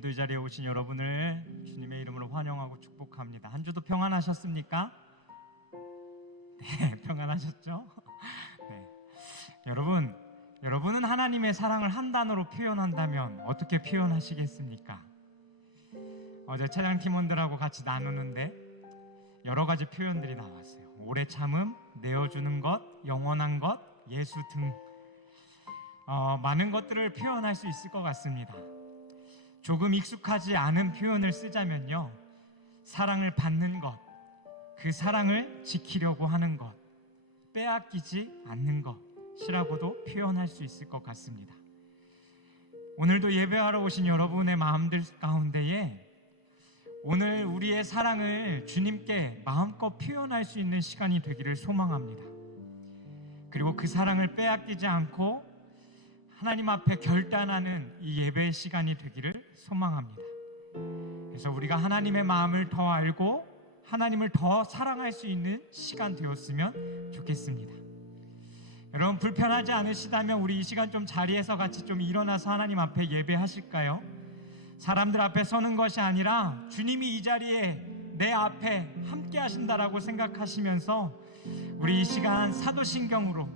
오늘도 이 자리에 오신 여러분을 주님의 이름으로 환영하고 축복합니다. 한 주도 평안하셨습니까? 네, 평안하셨죠? 네. 여러분은 하나님의 사랑을 한 단어로 표현한다면 어떻게 표현하시겠습니까? 어제 찬양팀원들하고 같이 나누는데 여러 가지 표현들이 나왔어요. 오래 참음, 내어주는 것, 영원한 것, 예수 등 많은 것들을 표현할 수 있을 것 같습니다. 조금 익숙하지 않은 표현을 쓰자면요, 사랑을 받는 것, 그 사랑을 지키려고 하는 것, 빼앗기지 않는 것이라고도 표현할 수 있을 것 같습니다. 오늘도 예배하러 오신 여러분의 마음들 가운데에 오늘 우리의 사랑을 주님께 마음껏 표현할 수 있는 시간이 되기를 소망합니다. 그리고 그 사랑을 빼앗기지 않고 하나님 앞에 결단하는 이 예배의 시간이 되기를 소망합니다. 그래서 우리가 하나님의 마음을 더 알고 하나님을 더 사랑할 수 있는 시간 되었으면 좋겠습니다. 여러분, 불편하지 않으시다면 우리 이 시간 좀 자리에서 같이 좀 일어나서 하나님 앞에 예배하실까요? 사람들 앞에 서는 것이 아니라 주님이 이 자리에 내 앞에 함께 하신다라고 생각하시면서 우리 이 시간 사도신경으로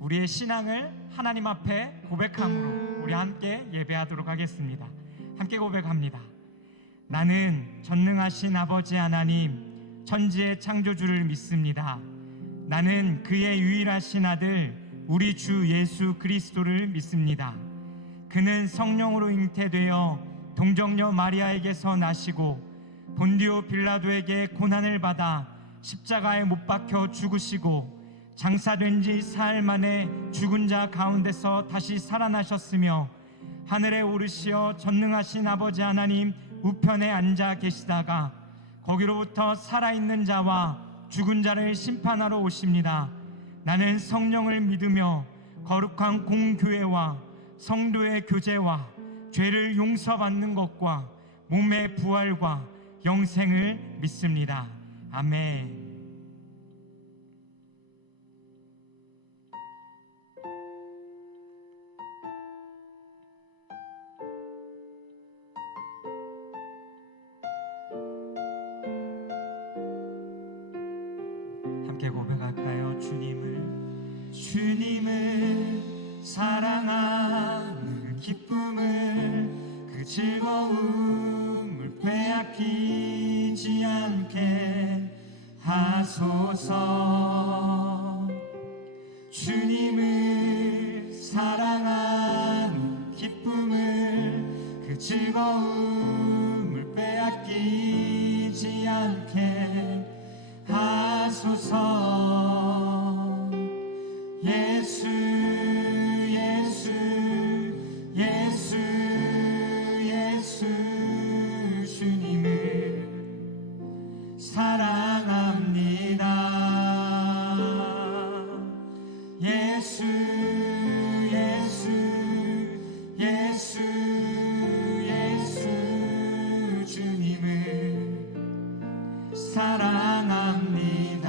우리의 신앙을 하나님 앞에 고백함으로 우리 함께 예배하도록 하겠습니다. 함께 고백합니다. 나는 전능하신 아버지 하나님, 천지의 창조주를 믿습니다. 나는 그의 유일하신 아들 우리 주 예수 그리스도를 믿습니다. 그는 성령으로 잉태되어 동정녀 마리아에게서 나시고 본디오 빌라도에게 고난을 받아 십자가에 못 박혀 죽으시고 장사된 지 사흘 만에 죽은 자 가운데서 다시 살아나셨으며 하늘에 오르시어 전능하신 아버지 하나님 우편에 앉아 계시다가 거기로부터 살아있는 자와 죽은 자를 심판하러 오십니다. 나는 성령을 믿으며 거룩한 공교회와 성도의 교제와 죄를 용서받는 것과 몸의 부활과 영생을 믿습니다. 아멘. 함께 고백할까요? 주님을 사랑하는 기쁨을, 그 즐거움을 빼앗기지 않게 하소서. 주님을 사랑하는 기쁨을, 그 즐거움을 빼앗기지 않게 하소서. 예수 예수 예수 예수 주님을 사랑합니다. 예수 예수 예수 예수 주님을 사랑합니다.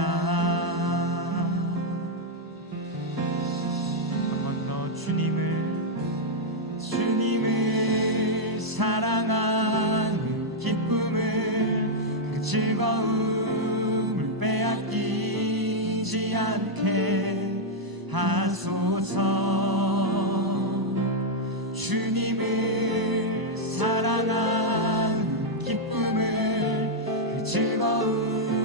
한 번 더 주님을 사랑하는 기쁨을, 그 즐거움을 빼앗기지 않게 하소서. 주님을 사랑하는 기쁨을, 그 즐거움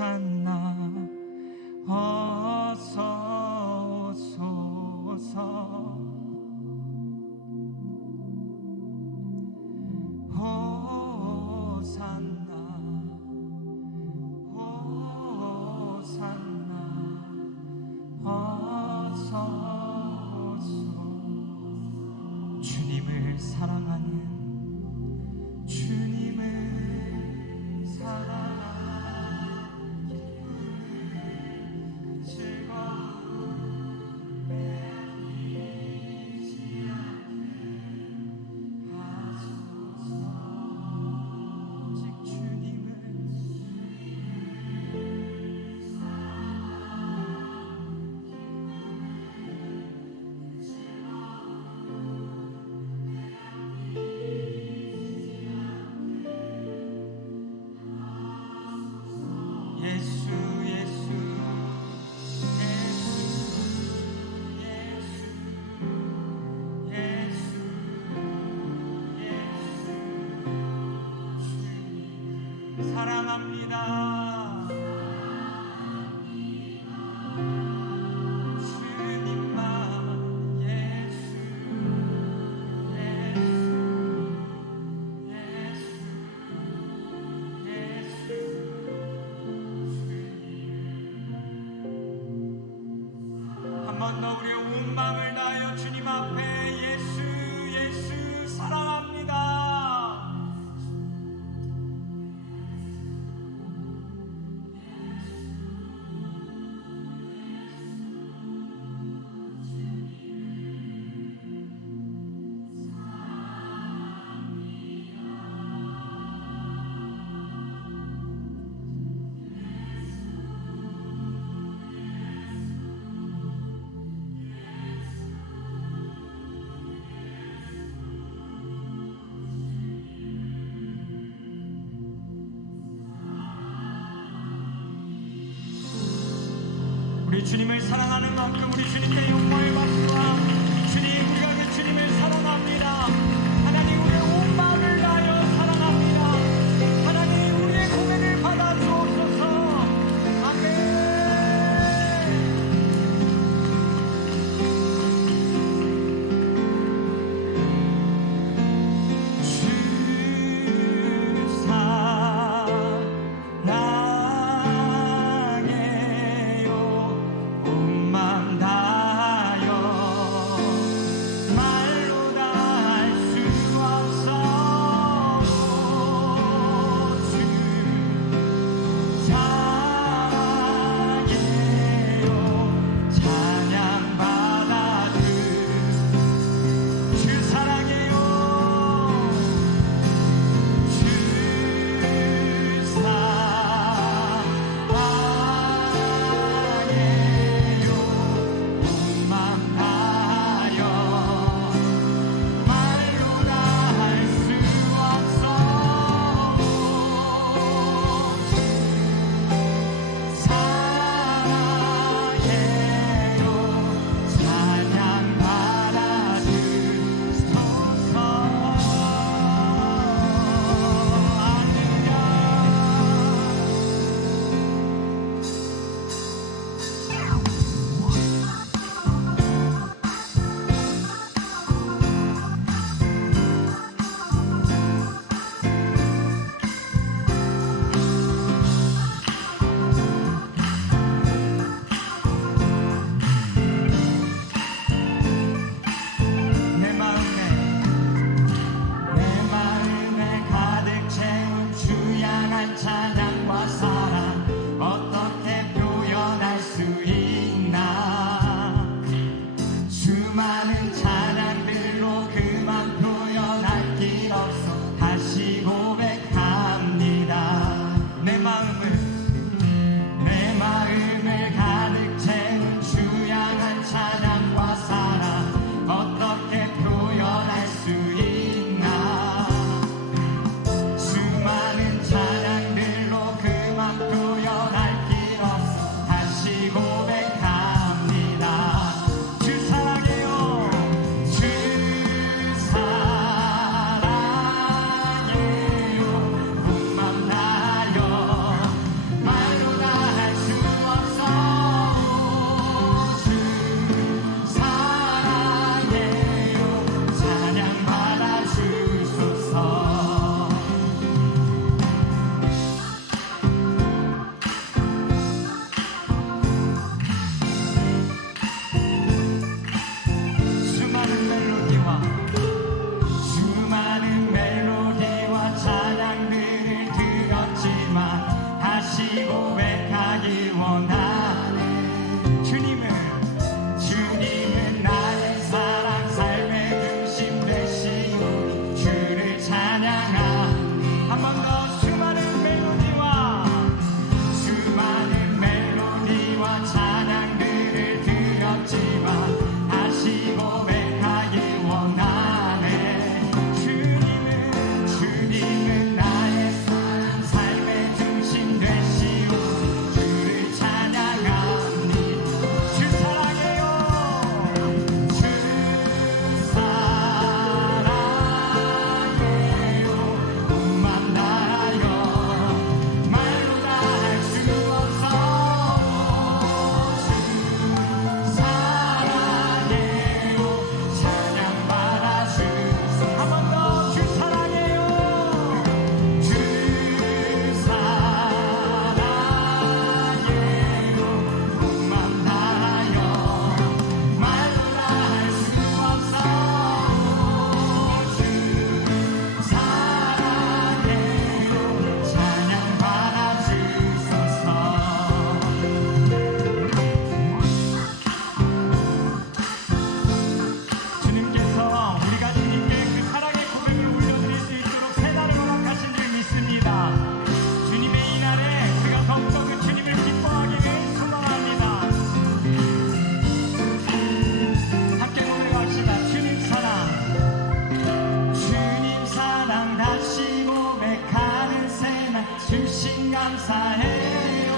호산나 어서 오소서. 호산나 호산나 어서 오소. 주님을 사랑하는 주님을 사랑하는 기쁨을 즐거움 빼앗기지 않게 하소서. 오직 주님을 예수 예수 예수 예수 예수 예수 사랑합니다. 주님만 예수 예수 예수 한 번 더 우리의 온 마음을 다하여 주님 앞에 예수 예수 사랑합니다. 우리 주님을 사랑하는 만큼 우리 주님께 영광의 박수와 주님 우리가 주님을 사랑합니다. 하나님 우리의 온 마음을 다하여 사랑합니다. 하나님 우리의 고백을 받아 주옵소서. 아멘. 수많은 찬양들로 주신 감사해요.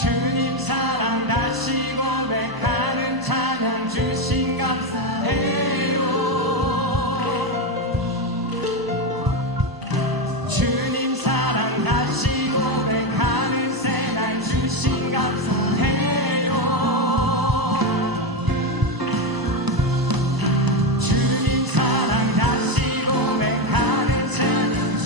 주님 사랑 다시 고백하는 찬양 주신 감사해요. 주님 사랑 다시 고백하는 새날 주신 감사해요. 주님 사랑 다시 고백하는 찬양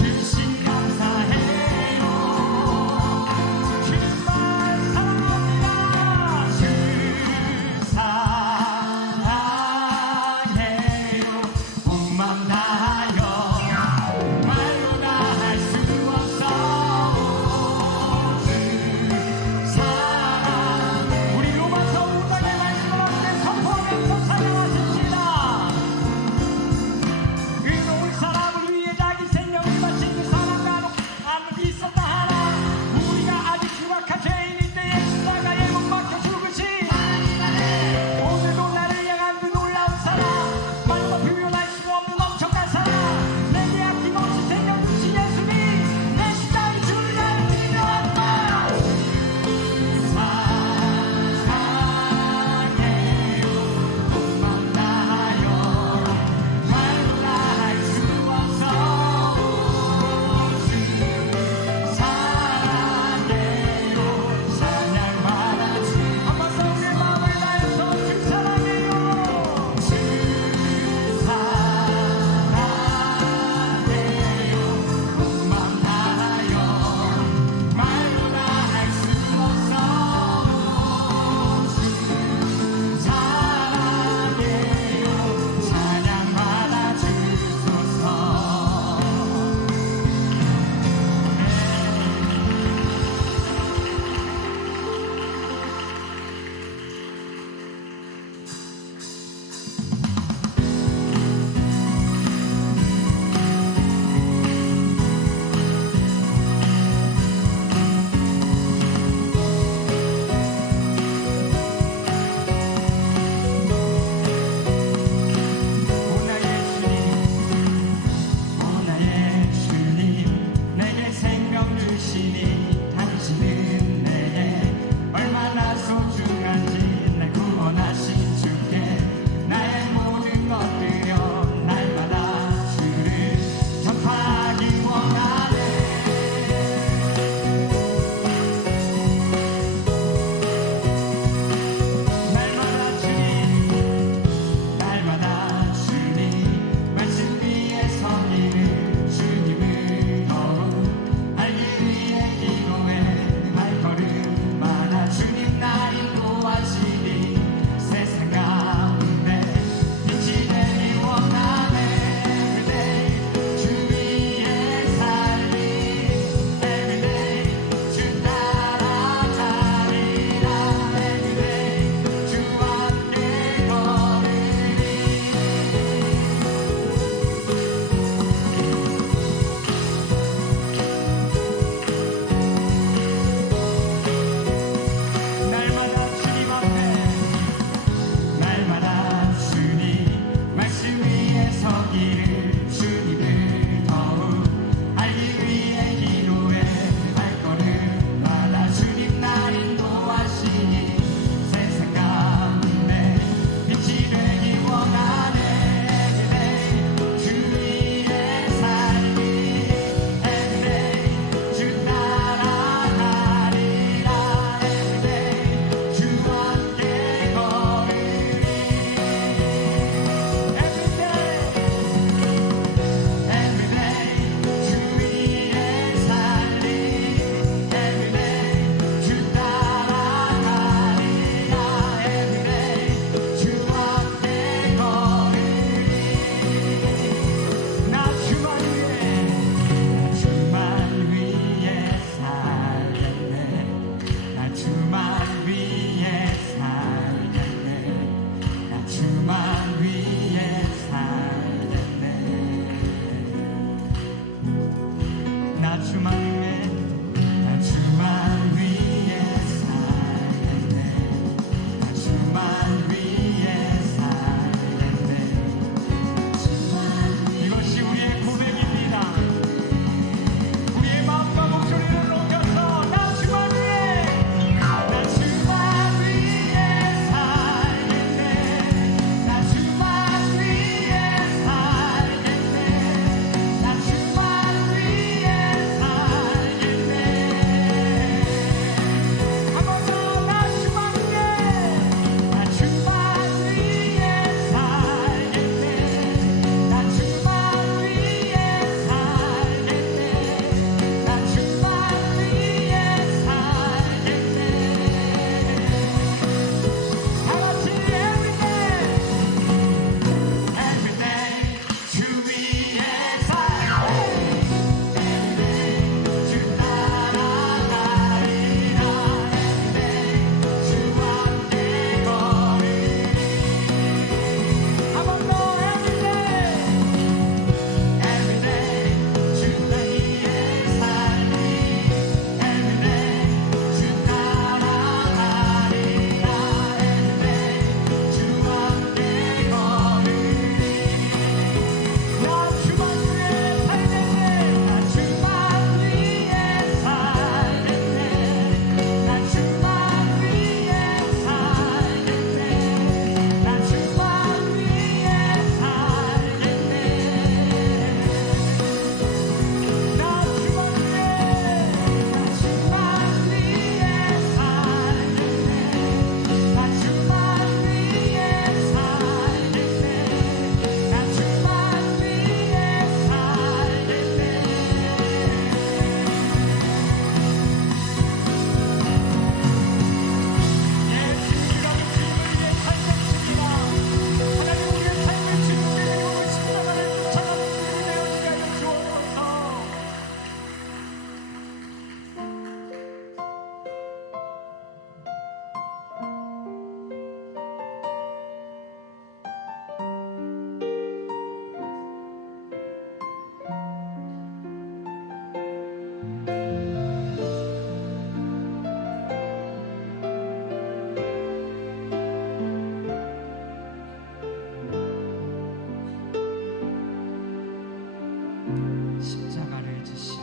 십자가를 지시고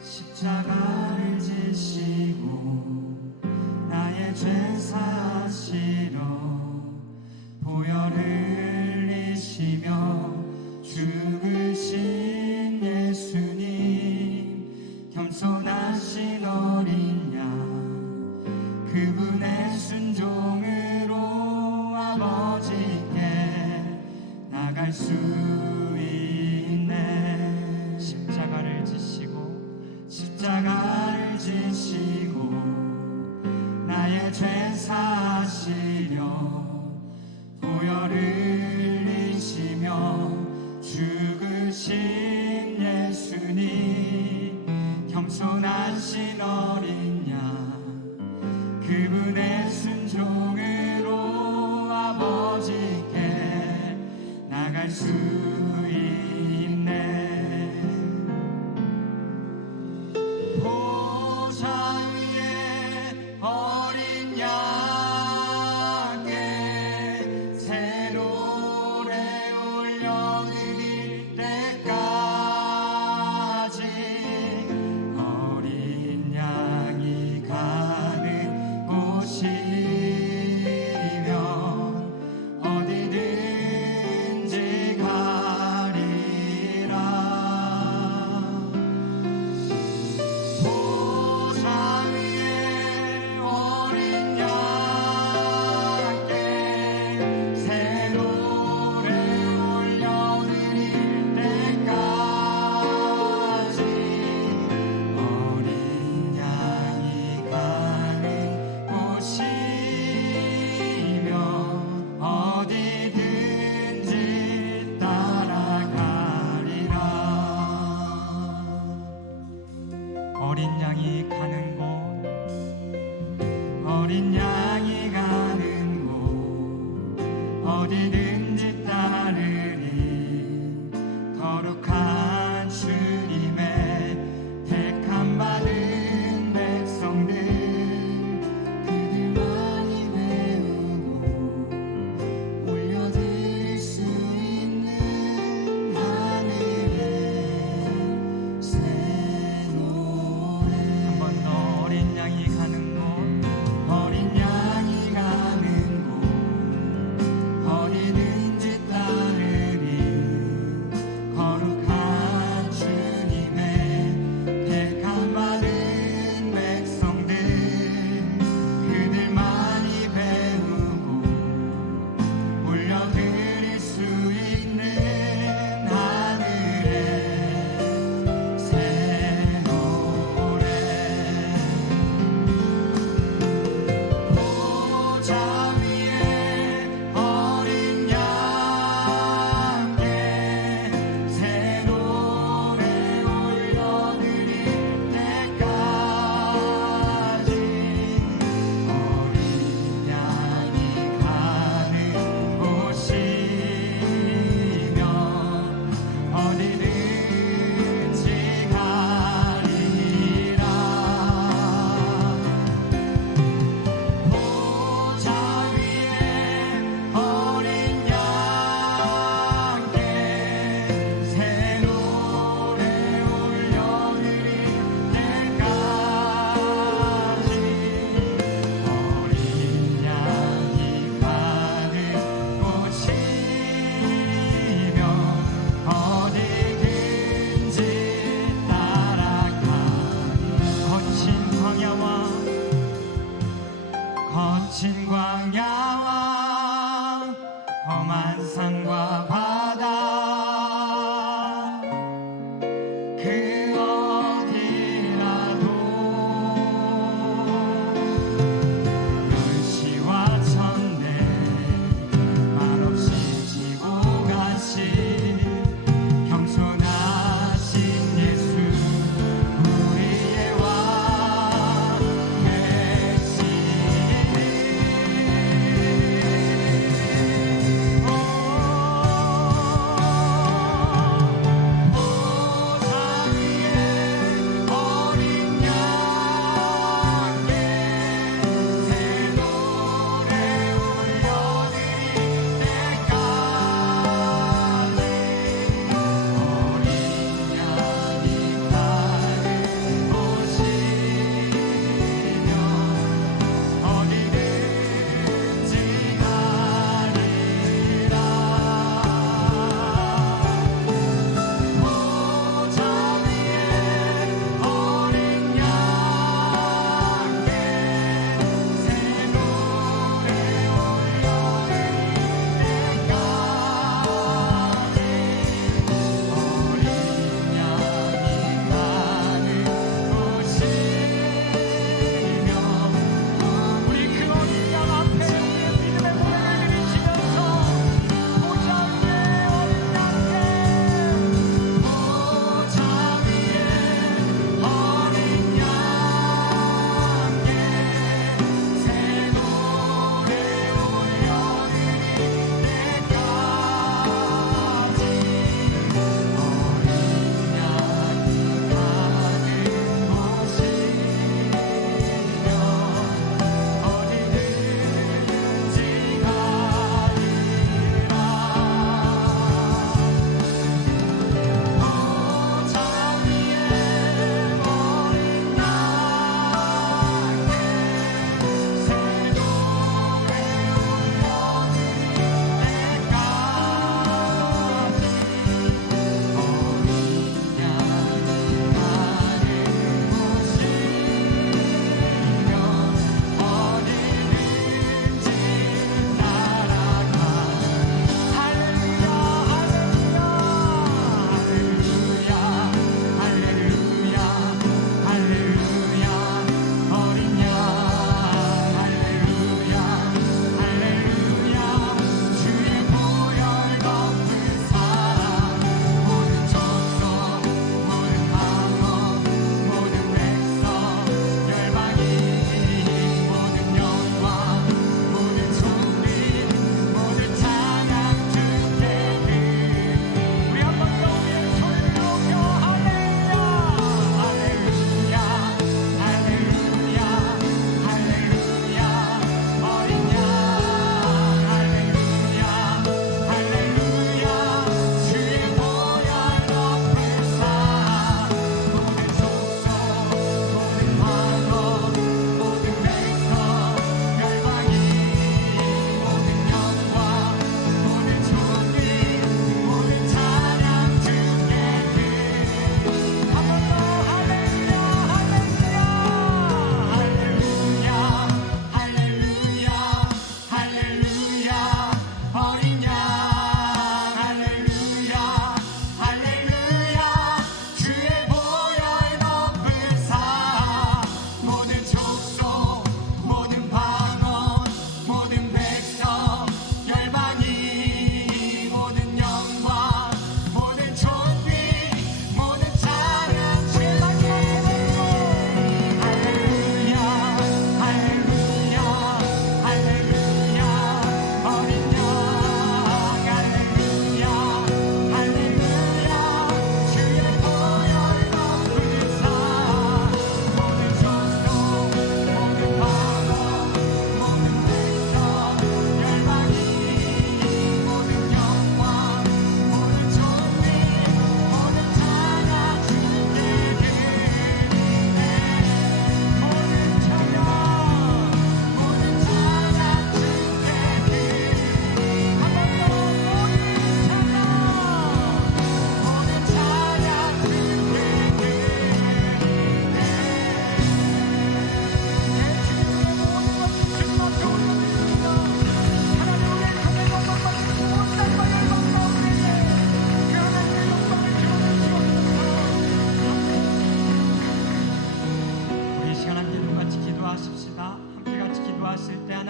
십자가를 지시고 나의 죄 사시러 보혈 흘리시며 죽으신 예수님, 겸손하신 어린 양, 그분의 순종으로 아버지께 나갈 수 있네. 십자가를 지시고 십자가를 지시고 나의 죄 사시려 보혈 흘리시며 죽으신 예수님, 겸손하신 어린 양, 그분의 순종으로 아버지께 나갈 수 있네. 보좌 위에 어린 양께 새 노래 올려드릴 때까지 어린 양이 가는 곳이면 어디든지 가리라. 보좌 위에 어린 양께 새 노래 올려드릴 때까지 어린 양이 가는 곳이면 어디든지 따라가리라. 어린 양이 가는 곳, 어린 양이 가는 곳 어디든지 따르리. 거룩한 주님의 택함 받은 백성들, 그들만이 배우고 올려드릴 수 있는 하늘의 새 노래. 한 번 더 어린 양이 가는 곳, 어린 양이 가는 곳 어디든지 따르리. 거룩한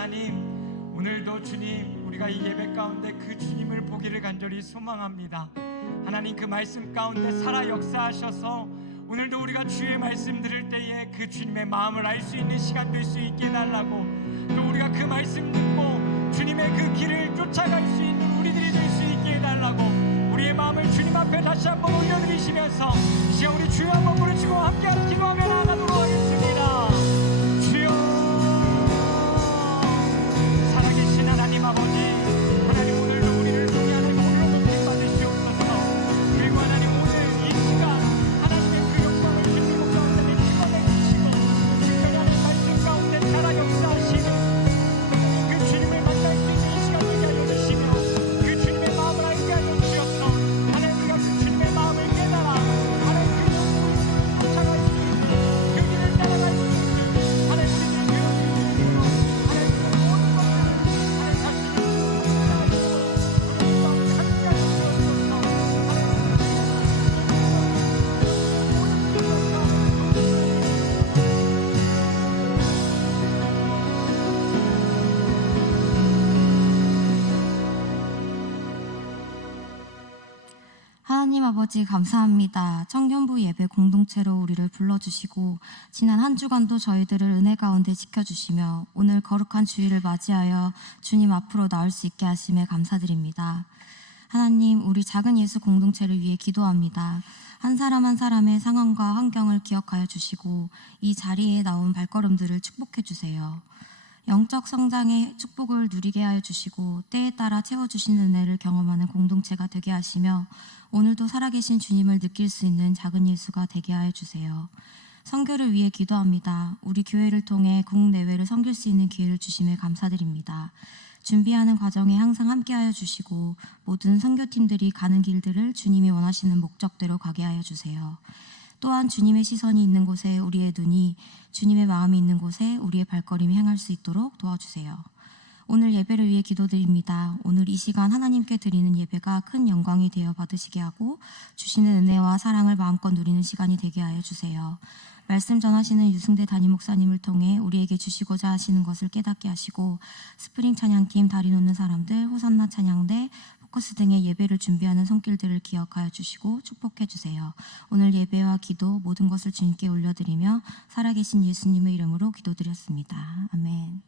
하나님, 오늘도 주님 우리가 이 예배 가운데 그 주님을 보기를 간절히 소망합니다. 하나님, 그 말씀 가운데 살아 역사하셔서 오늘도 우리가 주의 말씀 들을 때에 그 주님의 마음을 알 수 있는 시간 될 수 있게 해달라고, 또 우리가 그 말씀 듣고 주님의 그 길을 쫓아갈 수 있는 우리들이 될 수 있게 해달라고, 우리의 마음을 주님 앞에 다시 한번 올려드리시면서 이 시간 우리 주여 한번 부르시고 함께 기도하며 나아가도록 하겠습니다. 주여, 살아계신 하나님 아버지, 하나님 오늘도 우리를 통해 하나님 오늘로 높임 받으시옵소서. 그리고 하나님 오늘 이 시간 하나님의 그 영광을 주님 가운데 내치고 특별히 하나님 말씀 가운데 살아 역사하시는 그 주님을 만날 수 있는 이 시간 되게 하여 주시며 그 주님의 마음을 알게 하여 주시옵소서. 하나님, 우리가 그 주님의 마음을 깨달아 하나님 그 영광을 쫓아갈 수 있는 그 길을 따라갈 수 있는 하나님 우리들의 배우는 이름으로 하나님 그 모든 것들을 하나님 자신의 우리 마음을 함께 하여 주옵소서. 하나님 아버지 감사합니다. 청년부 예배 공동체로 우리를 불러주시고 지난 한 주간도 저희들을 은혜 가운데 지켜주시며 오늘 거룩한 주일을 맞이하여 주님 앞으로 나올 수 있게 하심에 감사드립니다. 하나님, 우리 작은 예수 공동체를 위해 기도합니다. 한 사람 한 사람의 상황과 환경을 기억하여 주시고 이 자리에 나온 발걸음들을 축복해 주세요. 영적 성장의 축복을 누리게 하여 주시고 때에 따라 채워주시는 은혜를 경험하는 공동체가 되게 하시며 오늘도 살아계신 주님을 느낄 수 있는 작은 예수가 되게 하여 주세요. 선교를 위해 기도합니다. 우리 교회를 통해 국내외를 섬길 수 있는 기회를 주심에 감사드립니다. 준비하는 과정에 항상 함께하여 주시고 모든 선교팀들이 가는 길들을 주님이 원하시는 목적대로 가게 하여 주세요. 또한 주님의 시선이 있는 곳에 우리의 눈이, 주님의 마음이 있는 곳에 우리의 발걸음이 향할 수 있도록 도와주세요. 오늘 예배를 위해 기도드립니다. 오늘 이 시간 하나님께 드리는 예배가 큰 영광이 되어 받으시게 하고 주시는 은혜와 사랑을 마음껏 누리는 시간이 되게 하여 주세요. 말씀 전하시는 유승대 담임 목사님을 통해 우리에게 주시고자 하시는 것을 깨닫게 하시고 스프링 찬양팀, 다리 놓는 사람들, 호산나 찬양대, 포커스 등의 예배를 준비하는 손길들을 기억하여 주시고 축복해 주세요. 오늘 예배와 기도 모든 것을 주님께 올려드리며 살아계신 예수님의 이름으로 기도드렸습니다. 아멘.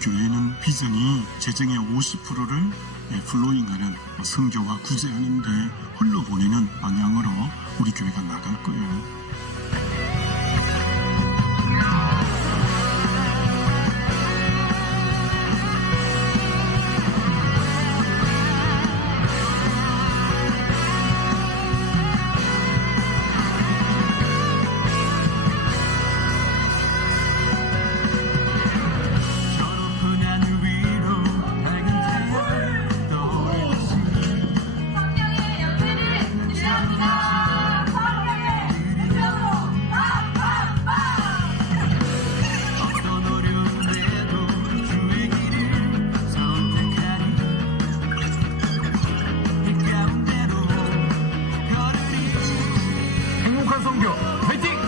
교회는 비전이 재정의 50%를 플로잉하는 성교와 구제하는 데 흘러보내는 방향으로 우리 교회가 나갈 거예요. 행복한 선교 화이팅!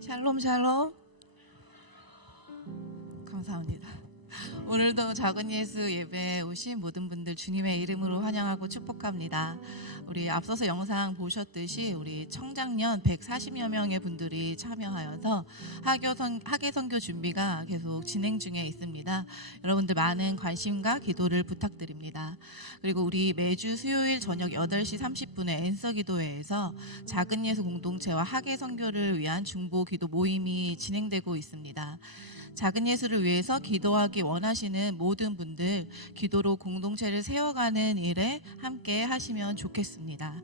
샬롬 샬롬. 감사합니다. 오늘도 작은 예수 예배에 오신 모든 분들 주님의 이름으로 환영하고 축복합니다. 우리 앞서서 영상 보셨듯이 우리 청장년 140여 명의 분들이 참여하여서 학예 선교 준비가 계속 진행 중에 있습니다. 여러분들 많은 관심과 기도를 부탁드립니다. 그리고 우리 매주 수요일 저녁 8시 30분에 앤서 기도회에서 작은 예수 공동체와 학예 선교를 위한 중보 기도 모임이 진행되고 있습니다. 작은 예수를 위해서 기도하기 원하시는 모든 분들 기도로 공동체를 세워가는 일에 함께 하시면 좋겠습니다.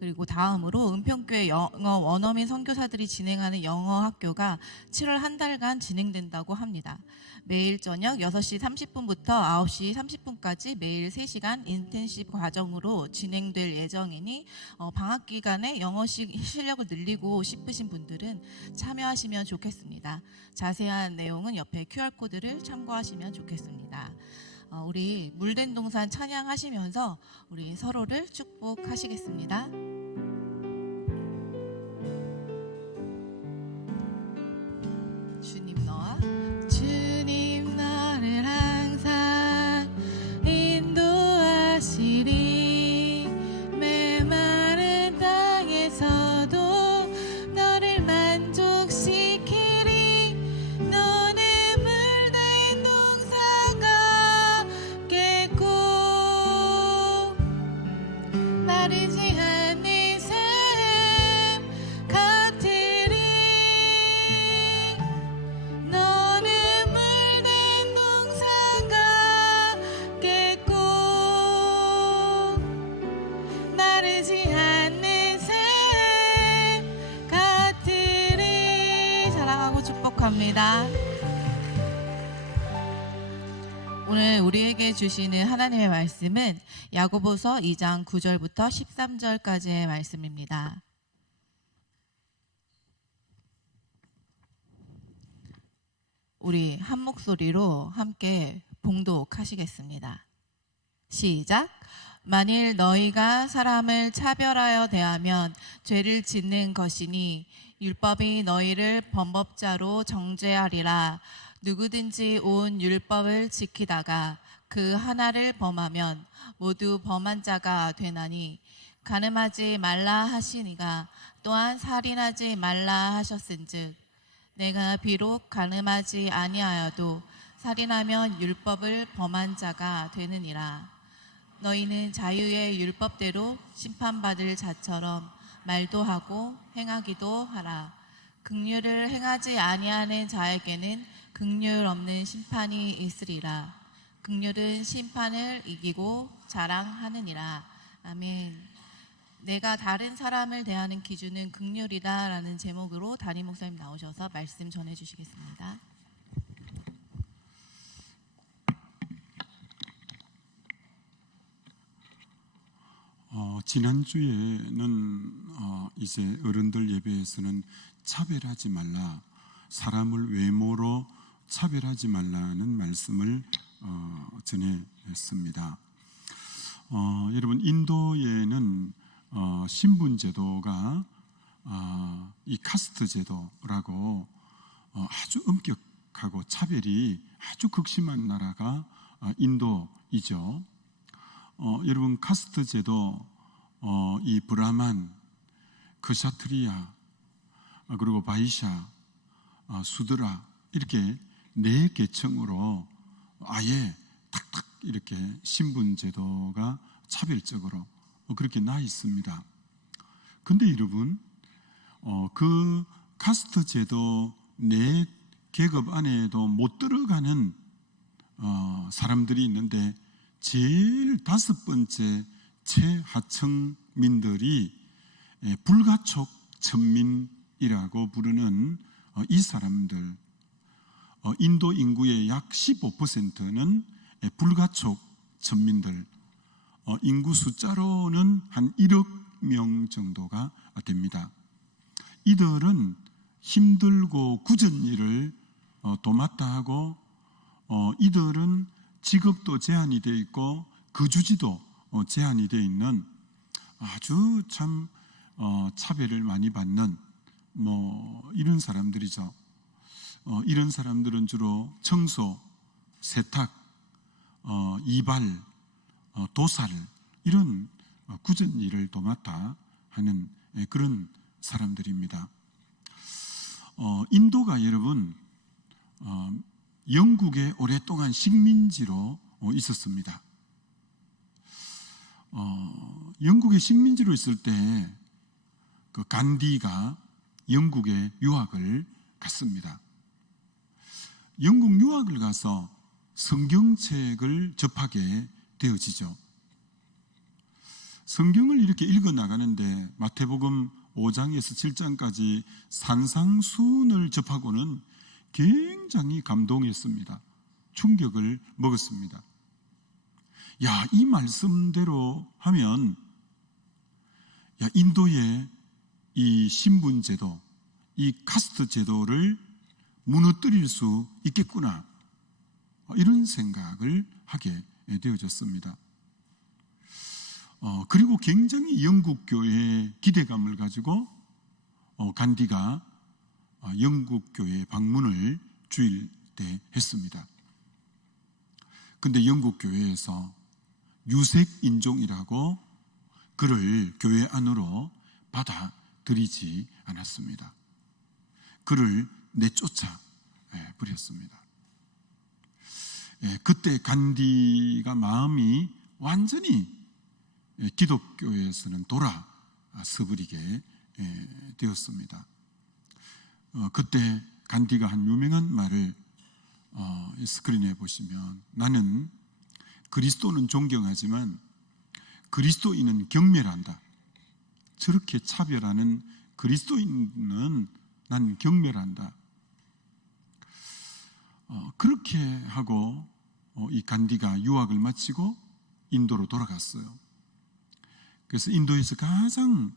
그리고 다음으로 은평교회 영어 원어민 선교사들이 진행하는 영어 학교가 7월 한 달간 진행된다고 합니다. 매일 저녁 6시 30분부터 9시 30분까지 매일 3시간 인텐시브 과정으로 진행될 예정이니 방학 기간에 영어 실력을 늘리고 싶으신 분들은 참여하시면 좋겠습니다. 자세한 내용은 옆에 QR코드를 참고하시면 좋겠습니다. 우리 물된 동산 찬양하시면서 우리 서로를 축복하시겠습니다. 주님 너와 주님 너를 항상 인도하시리 메마른 땅에서도 너를 만족시키리 너는 물된 동산과 깼고 마르지 않는 샘 같으리 너는 물된 동산과 깼고 마르지 않는 샘 같으리 사랑하고 축복합니다. 오늘 우리에게 주시는 하나님의 말씀은 야고보서 2장 9절부터 13절까지의 말씀입니다. 우리 한 목소리로 함께 봉독하시겠습니다. 시작. 만일 너희가 사람을 차별하여 대하면 죄를 짓는 것이니 율법이 너희를 범법자로 정죄하리라. 누구든지 온 율법을 지키다가 그 하나를 범하면 모두 범한 자가 되나니 간음하지 말라 하시니가 또한 살인하지 말라 하셨은즉 내가 비록 간음하지 아니하여도 살인하면 율법을 범한 자가 되느니라. 너희는 자유의 율법대로 심판받을 자처럼 말도 하고 행하기도 하라. 긍휼을 행하지 아니하는 자에게는 긍휼 없는 심판이 있으리라. 긍휼은 심판을 이기고 자랑하느니라. 아멘. 내가 다른 사람을 대하는 기준은 긍휼이다 라는 제목으로 담임 목사님 나오셔서 말씀 전해주시겠습니다. 지난주에는 이제 어른들 예배에서는 차별하지 말라, 사람을 외모로 차별하지 말라는 말씀을 전했습니다. 여러분, 인도에는 신분 제도가 이 카스트 제도라고 아주 엄격하고 차별이 아주 극심한 나라가 인도이죠. 여러분, 카스트 제도, 이 브라만, 크샤트리아, 그리고 바이샤, 수드라, 이렇게 4계층으로 아예 탁탁 이렇게 신분 제도가 차별적으로 그렇게 나 있습니다. 근데 여러분, 그 카스트 제도 4계급 안에도 못 들어가는 사람들이 있는데, 제일 5번째 최하층민들이 불가촉 천민이라고 부르는 이 사람들, 인도 인구의 약 15%는 불가촉 천민들, 인구 숫자로는 한 1억 명 정도가 됩니다. 이들은 힘들고 굳은 일을 도맡아 하고, 이들은 직업도 제한이 되어 있고 거주지도 제한이 되어 있는 아주 참 차별을 많이 받는 이런 사람들이죠. 이런 사람들은 주로 청소, 세탁, 이발, 도살, 이런 굳은 일을 도맡아 하는 그런 사람들입니다. 인도가 여러분 영국에 오랫동안 식민지로 있었습니다. 영국의 식민지로 있을 때 그 간디가 영국에 유학을 갔습니다. 영국 유학을 가서 성경책을 접하게 되어지죠. 성경을 이렇게 읽어 나가는데 마태복음 5장에서 7장까지 산상수훈을 접하고는 굉장히 감동했습니다. 충격을 먹었습니다. 야, 이 말씀대로 하면 인도의 이 신분제도, 이 카스트 제도를 무너뜨릴 수 있겠구나, 이런 생각을 하게 되어졌습니다. 그리고 굉장히 영국 교회에 기대감을 가지고 간디가 영국 교회 방문을 주일 때 했습니다. 근데 영국 교회에서 유색 인종이라고 그를 교회 안으로 받아들이지 않았습니다. 그를 내쫓아 버렸습니다. 그때 간디가 마음이 완전히 기독교에서는 돌아서버리게 되었습니다. 그때 간디가 한 유명한 말을 스크린에 보시면, 나는 그리스도는 존경하지만 그리스도인은 경멸한다. 저렇게 차별하는 그리스도인은 난 경멸한다. 그렇게 하고 이 간디가 유학을 마치고 인도로 돌아갔어요. 그래서 인도에서 가장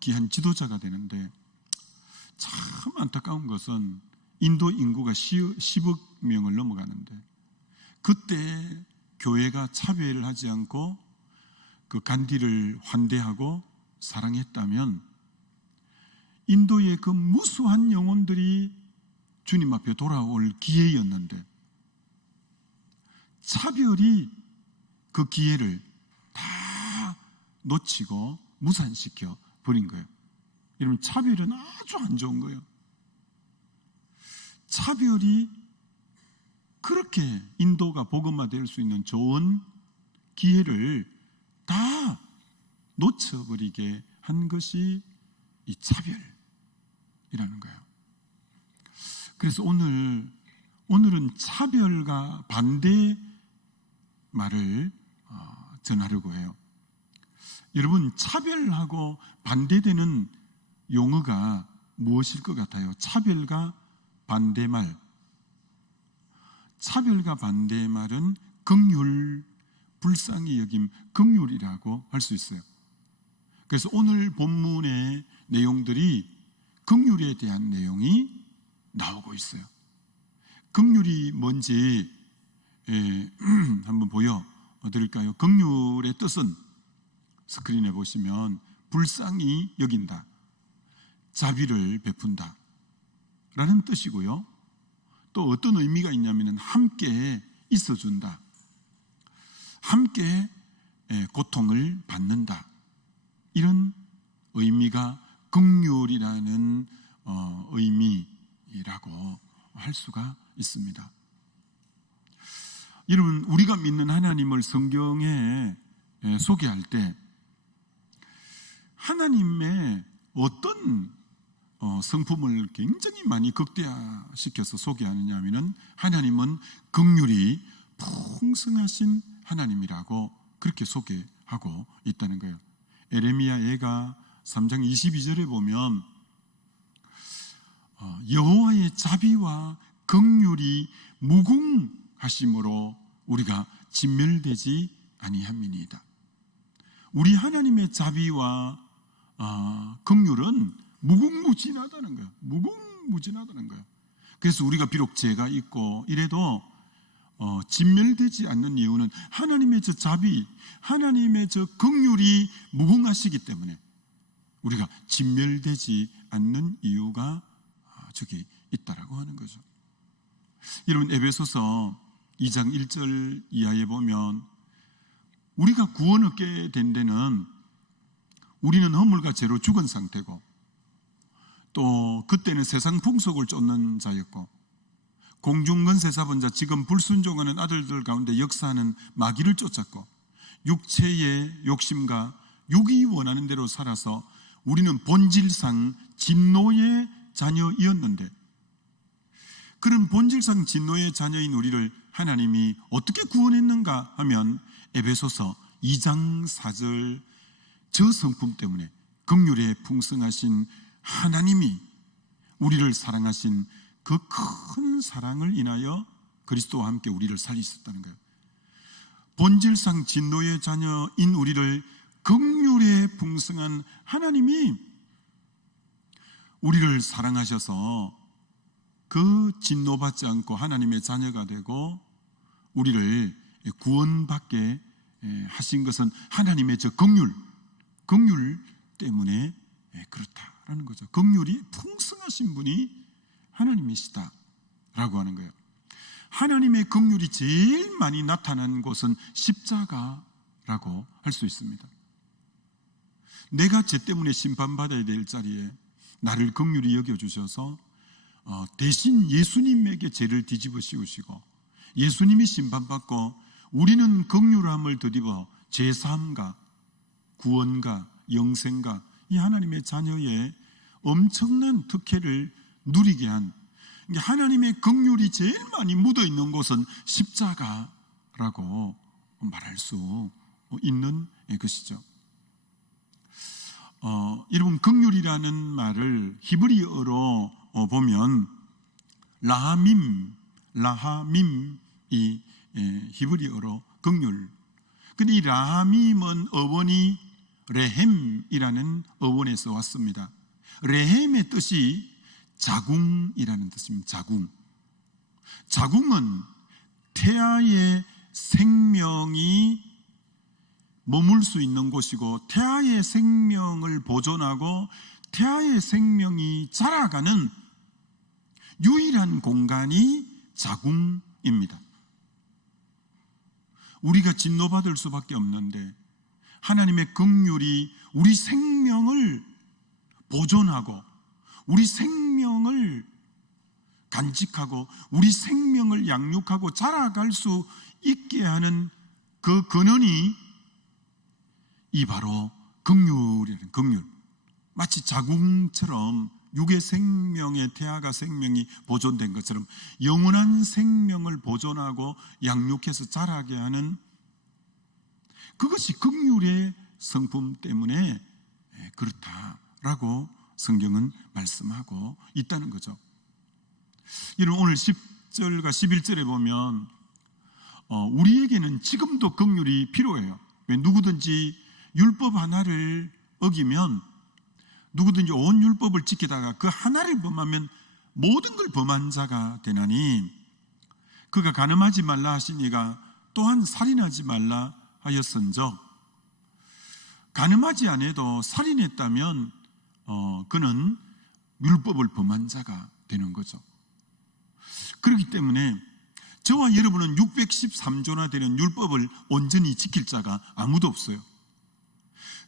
귀한 지도자가 되는데, 참 안타까운 것은 인도 인구가 10억 명을 넘어가는데, 그때 교회가 차별을 하지 않고 그 간디를 환대하고 사랑했다면 인도의 그 무수한 영혼들이 주님 앞에 돌아올 기회였는데, 차별이 그 기회를 다 놓치고 무산시켜 버린 거예요. 여러분, 차별은 아주 안 좋은 거예요. 차별이 그렇게 인도가 복음화될 수 있는 좋은 기회를 다 놓쳐버리게 한 것이 이 차별이라는 거예요. 그래서 오늘은 차별과 반대 말을 전하려고 해요. 여러분, 차별하고 반대되는 용어가 무엇일 것 같아요? 차별과 반대말. 차별과 반대말은 긍휼, 불쌍히 여김, 긍휼이라고 할 수 있어요. 그래서 오늘 본문의 내용들이 긍휼에 대한 내용이 나오고 있어요. 긍휼이 뭔지 한번 보여드릴까요? 긍휼의 뜻은 스크린에 보시면 불쌍히 여긴다, 자비를 베푼다 라는 뜻이고요. 또 어떤 의미가 있냐면 함께 있어준다, 함께 고통을 받는다, 이런 의미가 긍휼이라는 의미라고 할 수가 있습니다. 여러분, 우리가 믿는 하나님을 성경에 소개할 때 하나님의 어떤 성품을 굉장히 많이 극대화시켜서 소개하느냐 하면 하나님은 긍휼이 풍성하신 하나님이라고 그렇게 소개하고 있다는 거예요. 에레미야 예가 3장 22절에 보면 여호와의 자비와 긍휼이 무궁하심으로 우리가 진멸되지 아니함이니이다. 우리 하나님의 자비와 긍휼은 무궁무진하다는 거예요. 무궁무진하다는 거예요. 그래서 우리가 비록 죄가 있고 이래도 진멸되지 않는 이유는 하나님의 저 자비, 하나님의 저 긍휼이 무궁하시기 때문에 우리가 진멸되지 않는 이유가 저기 있다라고 하는 거죠. 여러분, 에베소서 2장 1절 이하에 보면 우리가 구원 얻게 된 데는 우리는 허물과 죄로 죽은 상태고, 또 그때는 세상 풍속을 쫓는 자였고, 공중건세사본자 지금 불순종하는 아들들 가운데 역사하는 마귀를 쫓았고, 육체의 욕심과 육이 원하는 대로 살아서 우리는 본질상 진노의 자녀이었는데, 그런 본질상 진노의 자녀인 우리를 하나님이 어떻게 구원했는가 하면 에베소서 2장 4절 저 성품 때문에 긍휼에 풍성하신 하나님이 우리를 사랑하신 그 큰 사랑을 인하여 그리스도와 함께 우리를 살리셨다는 거예요. 본질상 진노의 자녀인 우리를 긍휼에 풍성한 하나님이 우리를 사랑하셔서 그 진노받지 않고 하나님의 자녀가 되고 우리를 구원받게 하신 것은 하나님의 저 긍휼 때문에 그렇다라는 거죠. 긍휼이 풍성하신 분이 하나님이시다라고 하는 거예요. 하나님의 긍휼이 제일 많이 나타난 곳은 십자가라고 할 수 있습니다. 내가 죄 때문에 심판받아야 될 자리에 나를 긍휼히 여겨주셔서 대신 예수님에게 죄를 뒤집어 씌우시고 예수님이 심판받고 우리는 긍휼함을 덧입어 죄사함과 구원과 영생과 이 하나님의 자녀의 엄청난 특혜를 누리게 한, 하나님의 긍휼이 제일 많이 묻어있는 곳은 십자가라고 말할 수 있는 것이죠. 여러분, 긍휼이라는 말을 히브리어로 보면 라하밈이 히브리어로 긍휼. 근데 이 라하밈은 어원이 레헴이라는 어원에서 왔습니다. 레헴의 뜻이 자궁이라는 뜻입니다. 자궁은 태아의 생명이 머물 수 있는 곳이고 태아의 생명을 보존하고 태아의 생명이 자라가는 유일한 공간이 자궁입니다. 우리가 진노받을 수밖에 없는데 하나님의 긍휼이 우리 생명을 보존하고 우리 생명을 간직하고 우리 생명을 양육하고 자라갈 수 있게 하는 그 근원이 이 바로 긍휼이라는 긍휼. 마치 자궁처럼 육의 생명의 태아가 생명이 보존된 것처럼 영원한 생명을 보존하고 양육해서 자라게 하는 그것이 긍휼의 성품 때문에 그렇다라고 성경은 말씀하고 있다는 거죠. 이런 오늘 10절과 11절에 보면 우리에게는 지금도 긍휼이 필요해요. 왜? 누구든지 율법 하나를 어기면, 누구든지 온 율법을 지키다가 그 하나를 범하면 모든 걸 범한 자가 되나니, 그가 간음하지 말라 하시니가 또한 살인하지 말라 하였은즉, 간음하지 않아도 살인했다면 그는 율법을 범한 자가 되는 거죠. 그렇기 때문에 저와 여러분은 613조나 되는 율법을 온전히 지킬 자가 아무도 없어요.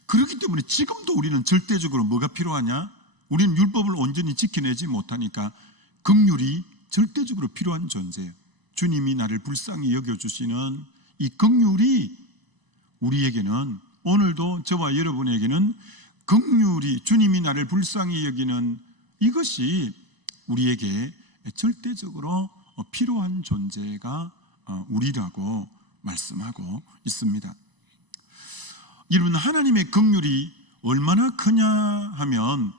그렇기 때문에 지금도 우리는 절대적으로 뭐가 필요하냐? 우리는 율법을 온전히 지켜내지 못하니까 긍휼이 절대적으로 필요한 존재예요. 주님이 나를 불쌍히 여겨주시는 이 긍휼이 우리에게는, 오늘도 저와 여러분에게는 긍휼이, 주님이 나를 불쌍히 여기는 이것이 우리에게 절대적으로 필요한 존재가 우리라고 말씀하고 있습니다. 여러분, 하나님의 긍휼이 얼마나 크냐 하면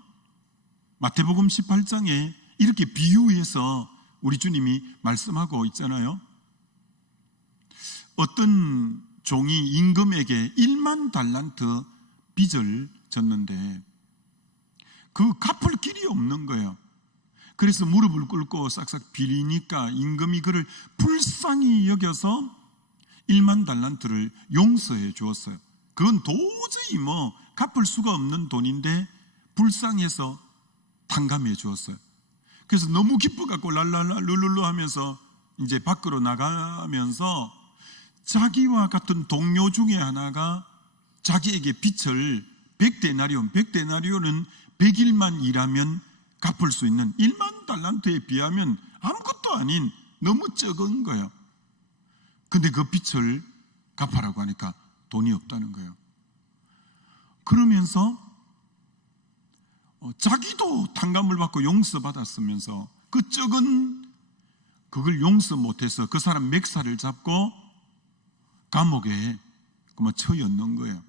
마태복음 18장에 이렇게 비유해서 우리 주님이 말씀하고 있잖아요. 어떤 종이 임금에게 1만 달란트 빚을 졌는데 그 갚을 길이 없는 거예요. 그래서 무릎을 꿇고 싹싹 빌리니까 임금이 그를 불쌍히 여겨서 1만 달란트를 용서해 주었어요. 그건 도저히 갚을 수가 없는 돈인데 불쌍해서 탕감해 주었어요. 그래서 너무 기뻐갖고 랄랄라 룰룰루 하면서 이제 밖으로 나가면서 자기와 같은 동료 중에 하나가 자기에게 빚을 100데나리온, 100데나리온은 100일만 일하면 갚을 수 있는 1만 달란트에 비하면 아무것도 아닌 너무 적은 거예요. 근데 그 빚을 갚아라고 하니까 돈이 없다는 거예요. 그러면서 자기도 탕감을 받고 용서받았으면서 그 적은 그걸 용서 못해서 그 사람 맥살을 잡고 감옥에 처였는 거예요.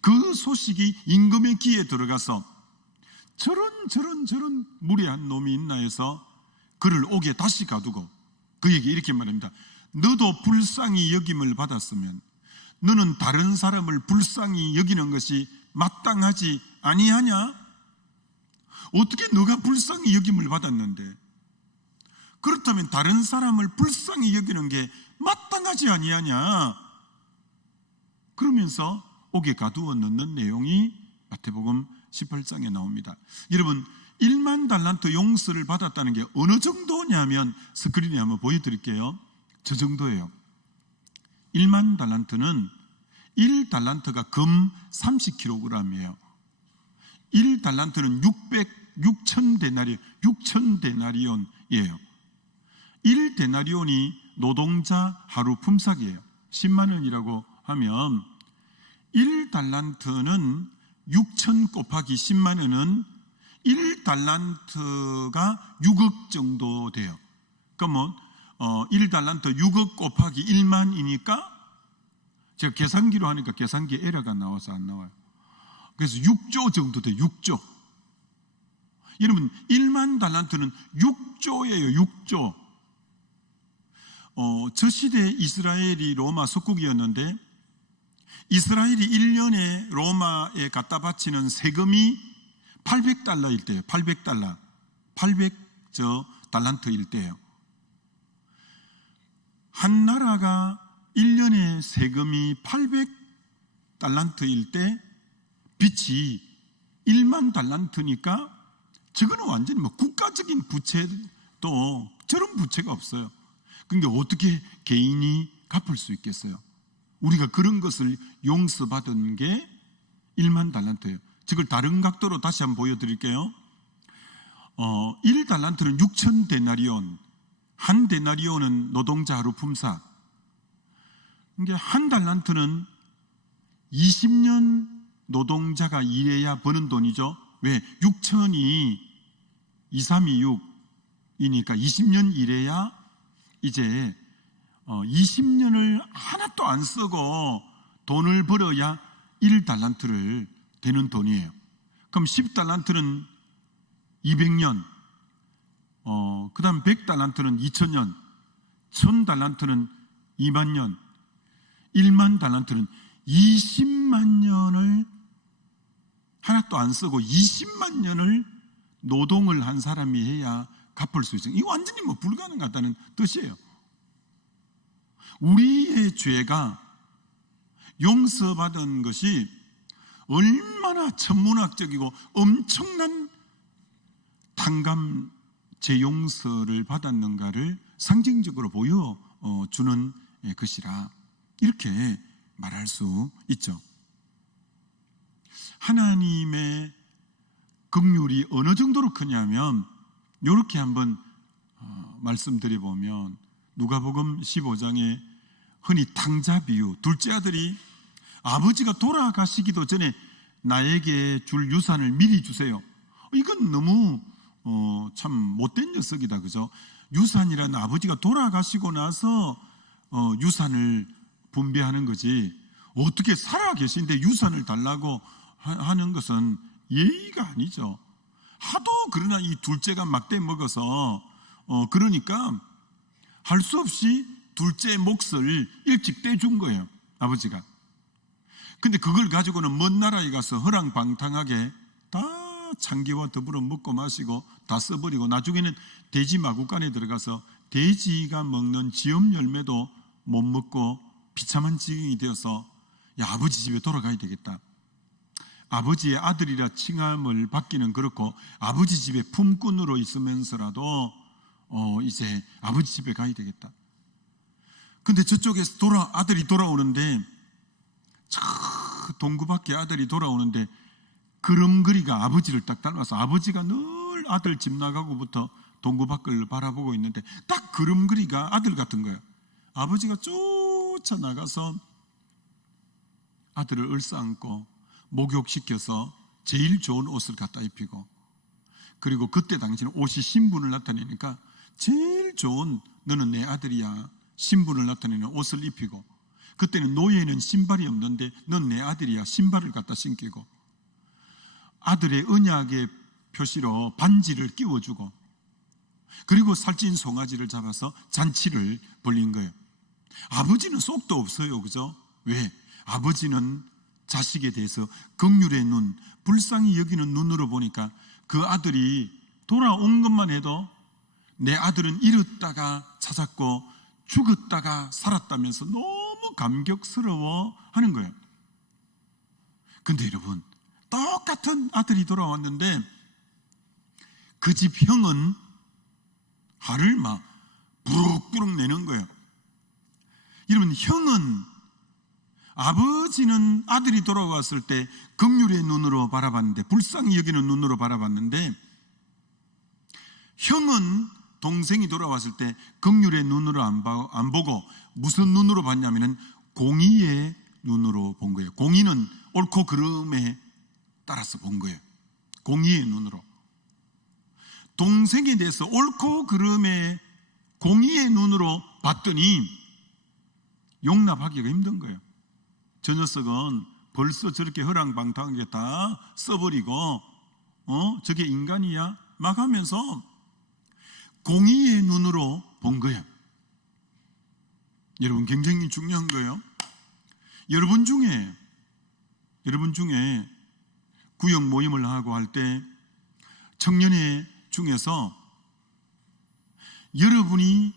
그 소식이 임금의 귀에 들어가서 저런 무례한 놈이 있나 해서 그를 옥에 다시 가두고 그에게 이렇게 말합니다. 너도 불쌍히 여김을 받았으면 너는 다른 사람을 불쌍히 여기는 것이 마땅하지 아니하냐? 어떻게 너가 불쌍히 여김을 받았는데 그렇다면 다른 사람을 불쌍히 여기는 게 마땅하지 아니하냐? 그러면서 옥에 가두어 넣는 내용이 마태복음 18장에 나옵니다. 여러분, 1만 달란트 용서를 받았다는 게 어느 정도냐면 스크린에 한번 보여드릴게요. 저 정도예요. 1만 달란트는 1달란트가 금 30kg이에요. 1달란트는 6,000데나리온이에요. 1데나리온이 노동자 하루 품삯이에요. 10만 원이라고 하면 1달란트는 6,000 곱하기 10만 원은 1달란트가 6억 정도 돼요. 그러면 1달란트 6억 곱하기 1만이니까 제가 계산기로 하니까 계산기에 에러가 나와서 안 나와요. 그래서 6조 정도 돼요. 6조. 여러분, 1만 달란트는 6조예요. 6조. 저 시대 이스라엘이 로마 석국이었는데 이스라엘이 1년에 로마에 갖다 바치는 세금이 800달러일 때예요. 800달러. 800달란트일 때예요. 한 나라가 1년에 세금이 800달란트일 때 빚이 1만 달란트니까 저거는 완전히 국가적인 부채도 저런 부채가 없어요. 근데 어떻게 개인이 갚을 수 있겠어요? 우리가 그런 것을 용서받은 게 1만 달란트예요. 저걸 다른 각도로 다시 한번 보여드릴게요. 1달란트는 6,000데나리온, 한 데나리온은 노동자 하루 품삯. 그러니까 한 달란트는 20년 노동자가 일해야 버는 돈이죠. 왜? 6천이 2326이니까 20년 일해야 이제 20년을 하나도 안 쓰고 돈을 벌어야 1달란트를 되는 돈이에요. 그럼 10달란트는 200년, 그 다음 100달란트는 2000년, 1000달란트는 2만 년, 1만 달란트는 20만 년을 하나도 안 쓰고 20만 년을 노동을 한 사람이 해야 갚을 수 있어요. 이거 완전히 불가능하다는 뜻이에요. 우리의 죄가 용서받은 것이 얼마나 천문학적이고 엄청난 탕감 재용서를 받았는가를 상징적으로 보여주는 것이라 이렇게 말할 수 있죠. 하나님의 긍휼이 어느 정도로 크냐면 이렇게 한번 말씀드려보면 누가복음 15장에 흔히 탕자 비유, 둘째 아들이 아버지가 돌아가시기도 전에 나에게 줄 유산을 미리 주세요. 이건 너무 참 못된 녀석이다, 그죠? 유산이란 아버지가 돌아가시고 나서 유산을 분배하는 거지, 어떻게 살아 계신데 유산을 달라고 하는 것은 예의가 아니죠. 하도 그러나 이 둘째가 막대 먹어서 그러니까 할 수 없이 둘째 몫을 일찍 떼준 거예요, 아버지가. 근데 그걸 가지고는 먼 나라에 가서 허랑방탕하게 다 창기와 더불어 먹고 마시고 다 써버리고 나중에는 돼지 마구간에 들어가서 돼지가 먹는 지엄 열매도 못 먹고 비참한 지경이 되어서 야, 아버지 집에 돌아가야 되겠다. 아버지의 아들이라 칭함을 받기는 그렇고 아버지 집에 품꾼으로 있으면서라도 이제 아버지 집에 가야 되겠다. 근데 저쪽에서 아들이 돌아오는데 저 동구 밖에 아들이 돌아오는데 그름그리가 아버지를 딱 닮아서 아버지가 늘 아들 집 나가고부터 동구 밖을 바라보고 있는데 딱 그름그리가 아들 같은 거예요. 아버지가 쫓아나가서 아들을 얼싸안고 목욕시켜서 제일 좋은 옷을 갖다 입히고, 그리고 그때 당시는 옷이 신분을 나타내니까 제일 좋은, 너는 내 아들이야, 신분을 나타내는 옷을 입히고, 그때는 노예는 신발이 없는데 넌 내 아들이야, 신발을 갖다 신기고, 아들의 언약의 표시로 반지를 끼워주고, 그리고 살찐 송아지를 잡아서 잔치를 벌린 거예요. 아버지는 속도 없어요, 그죠? 왜? 아버지는 자식에 대해서 긍휼의 눈, 불쌍히 여기는 눈으로 보니까 그 아들이 돌아온 것만 해도 내 아들은 잃었다가 찾았고 죽었다가 살았다면서 너무 감격스러워 하는 거예요. 근데 여러분, 똑같은 아들이 돌아왔는데 그 집 형은 화를 막 부룩부룩 내는 거예요. 여러분, 형은, 아버지는 아들이 돌아왔을 때 긍휼의 눈으로 바라봤는데, 불쌍히 여기는 눈으로 바라봤는데, 형은 동생이 돌아왔을 때 긍휼의 눈으로 안 보고 무슨 눈으로 봤냐면은 공의의 눈으로 본 거예요. 공의는 옳고 그름에 따라서 본 거예요. 공의의 눈으로. 동생에 대해서 옳고 그름에 공의의 눈으로 봤더니 용납하기가 힘든 거예요. 저 녀석은 벌써 저렇게 허랑방탕하게 다 써버리고 저게 인간이야? 막 하면서 공의의 눈으로 본 거예요. 여러분, 굉장히 중요한 거예요. 여러분 중에 구역 모임을 하고 할 때 청년회 중에서 여러분이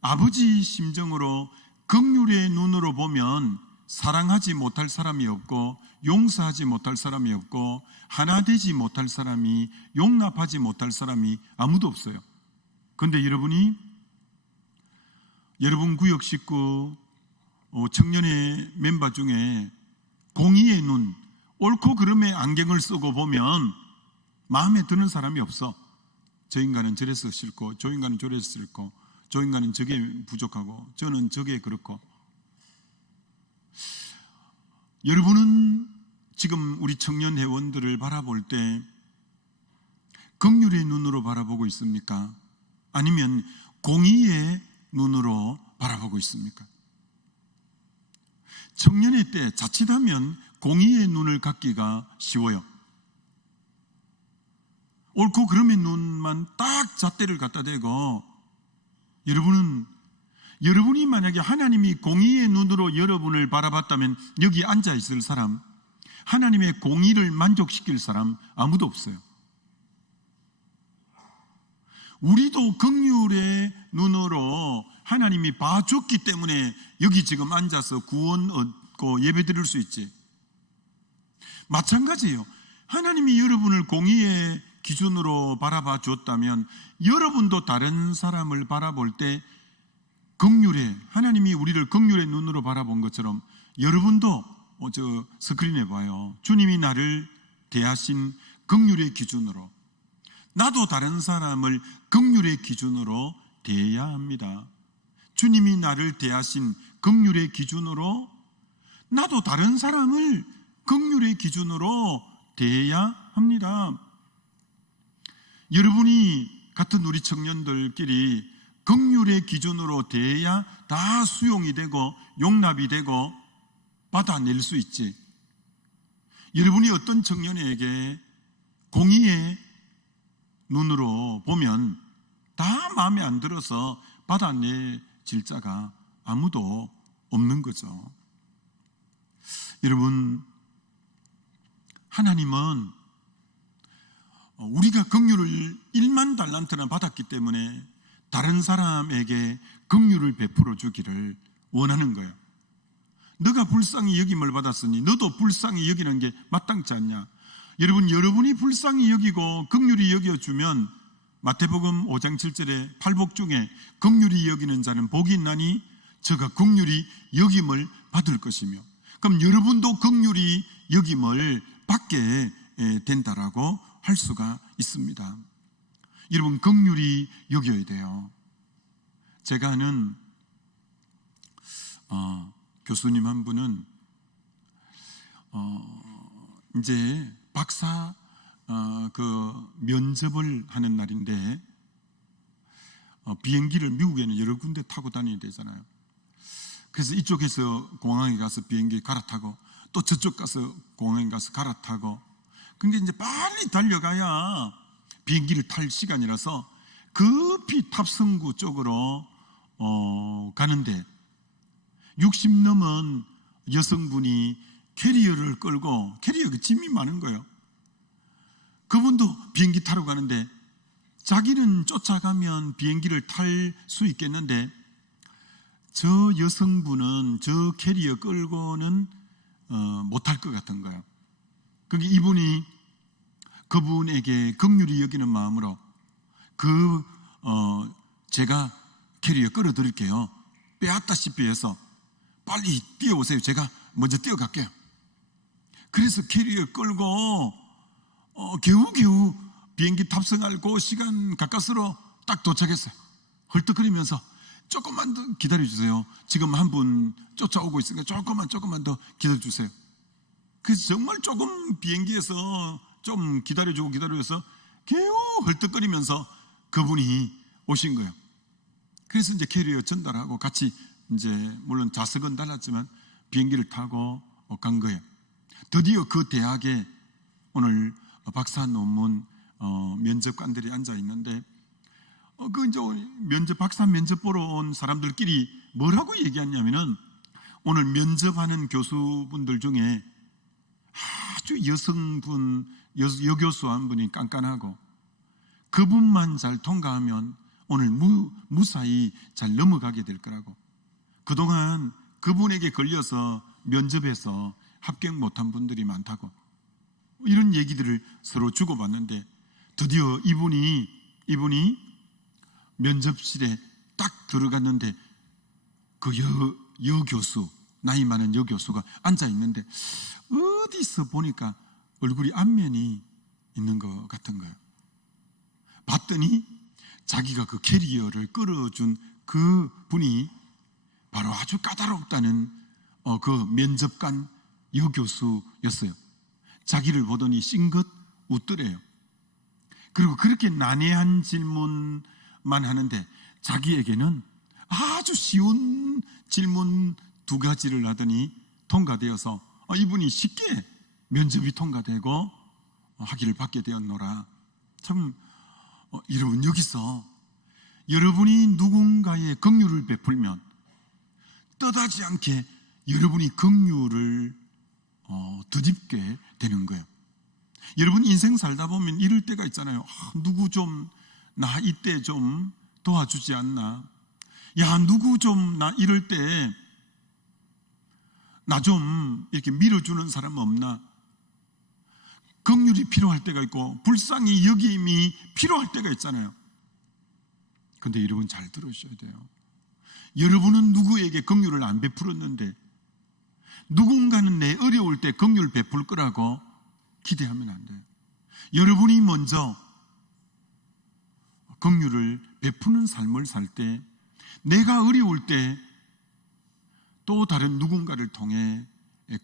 아버지 심정으로 긍휼의 눈으로 보면 사랑하지 못할 사람이 없고 용서하지 못할 사람이 없고 하나 되지 못할 사람이, 용납하지 못할 사람이 아무도 없어요. 그런데 여러분 구역 식구 청년회 멤버 중에 공의의 눈, 옳고 그름의 안경을 쓰고 보면 마음에 드는 사람이 없어. 저 인간은 저래서 싫고, 저 인간은 저래서 싫고, 저 인간은 저게 부족하고, 저는 저게 그렇고. 여러분은 지금 우리 청년 회원들을 바라볼 때 긍휼의 눈으로 바라보고 있습니까? 아니면 공의의 눈으로 바라보고 있습니까? 청년의 때 자칫하면 공의의 눈을 갖기가 쉬워요. 옳고 그름의 눈만 딱 잣대를 갖다 대고, 여러분이 만약에 하나님이 공의의 눈으로 여러분을 바라봤다면 여기 앉아 있을 사람, 하나님의 공의를 만족시킬 사람 아무도 없어요. 우리도 긍휼의 눈으로 하나님이 봐줬기 때문에 여기 지금 앉아서 구원 얻고 예배 드릴 수 있지. 마찬가지예요. 하나님이 여러분을 공의의 기준으로 바라봐 주었다면 여러분도 다른 사람을 바라볼 때 하나님이 우리를 긍휼의 눈으로 바라본 것처럼 여러분도 저 스크린에 봐요. 주님이 나를 대하신 긍휼의 기준으로 나도 다른 사람을 긍휼의 기준으로 대해야 합니다. 주님이 나를 대하신 긍휼의 기준으로 나도 다른 사람을 긍휼의 기준으로 대해야 합니다. 여러분이 같은 우리 청년들끼리 긍휼의 기준으로 대해야 다 수용이 되고 용납이 되고 받아낼 수 있지. 여러분이 어떤 청년에게 공의의 눈으로 보면 다 마음에 안 들어서 받아내질 자가 아무도 없는 거죠. 여러분, 하나님은 우리가 긍휼을 1만 달란트나 받았기 때문에 다른 사람에게 긍휼을 베풀어 주기를 원하는 거예요. 너가 불쌍히 여김을 받았으니 너도 불쌍히 여기는 게 마땅치 않냐? 여러분이 불쌍히 여기고 긍휼히 여겨주면 마태복음 5장 7절에 팔복 중에 긍휼히 여기는 자는 복이 있나니 저가 긍휼히 여김을 받을 것이며, 그럼 여러분도 긍휼히 여김을 받게 된다라고 할 수가 있습니다. 여러분, 긍휼히 여겨야 돼요. 제가 아는 교수님 한 분은 이제 박사 면접을 하는 날인데 비행기를 미국에는 여러 군데 타고 다녀야 되잖아요. 그래서 이쪽에서 공항에 가서 비행기 갈아타고 또 저쪽 가서 공항에 가서 갈아타고, 근데 이제 빨리 달려가야 비행기를 탈 시간이라서 급히 탑승구 쪽으로 가는데 60 넘은 여성분이 캐리어를 끌고, 캐리어가 짐이 많은 거예요. 그분도 비행기 타러 가는데 자기는 쫓아가면 비행기를 탈 수 있겠는데 저 여성분은 저 캐리어 끌고는 못 탈 것 같은 거예요. 그게 이분이 그분에게 긍휼히 여기는 마음으로 제가 캐리어 끌어드릴게요, 빼앗다시피 해서 빨리 뛰어오세요, 제가 먼저 뛰어갈게요. 그래서 캐리어 끌고 겨우겨우 비행기 탑승할 그 시간 가까스로 딱 도착했어요. 헐떡거리면서 조금만 더 기다려주세요, 지금 한 분 쫓아오고 있으니까 조금만 더 기다려주세요. 그래서 정말 조금 비행기에서 좀 기다려서 겨우 헐떡거리면서 그분이 오신 거예요. 그래서 이제 캐리어 전달하고 같이 이제 물론 좌석은 달랐지만 비행기를 타고 간 거예요. 드디어 그 대학에 오늘 박사 논문 면접관들이 앉아 있는데 그 이제 박사 면접 보러 온 사람들끼리 뭐라고 얘기했냐면은 오늘 면접하는 교수분들 중에 아주 여교수 한 분이 깐깐하고 그분만 잘 통과하면 오늘 무사히 잘 넘어가게 될 거라고, 그동안 그분에게 걸려서 면접에서 합격 못한 분들이 많다고, 이런 얘기들을 서로 주고받는데 드디어 이분이 면접실에 딱 들어갔는데 그 여교수, 나이 많은 여교수가 앉아 있는데 어디서 보니까 얼굴이 안면이 있는 것 같은 거예요. 봤더니 자기가 그 캐리어를 끌어준 그 분이 바로 아주 까다롭다는 그 면접관 여교수였어요. 자기를 보더니 싱긋 웃더래요. 그리고 그렇게 난해한 질문만 하는데 자기에게는 아주 쉬운 질문 2가지를 하더니 통과되어서 이분이 쉽게 면접이 통과되고 학위를 받게 되었노라. 참 여러분, 여기서 여러분이 누군가의 긍휼을 베풀면 떠나지 않게 여러분이 긍휼을 덧입게 되는 거예요. 여러분 인생 살다 보면 이럴 때가 있잖아요. 누구 좀 나 이때 좀 도와주지 않나. 야, 누구 좀 나 이럴 때 나 좀 이렇게 밀어주는 사람 없나. 긍휼이 필요할 때가 있고 불쌍히 여김이 필요할 때가 있잖아요. 근데 여러분 잘 들으셔야 돼요. 여러분은 누구에게 긍휼을 안 베풀었는데 누군가는 내 어려울 때 긍휼 베풀 거라고 기대하면 안 돼요. 여러분이 먼저 긍휼을 베푸는 삶을 살 때 내가 어려울 때 또 다른 누군가를 통해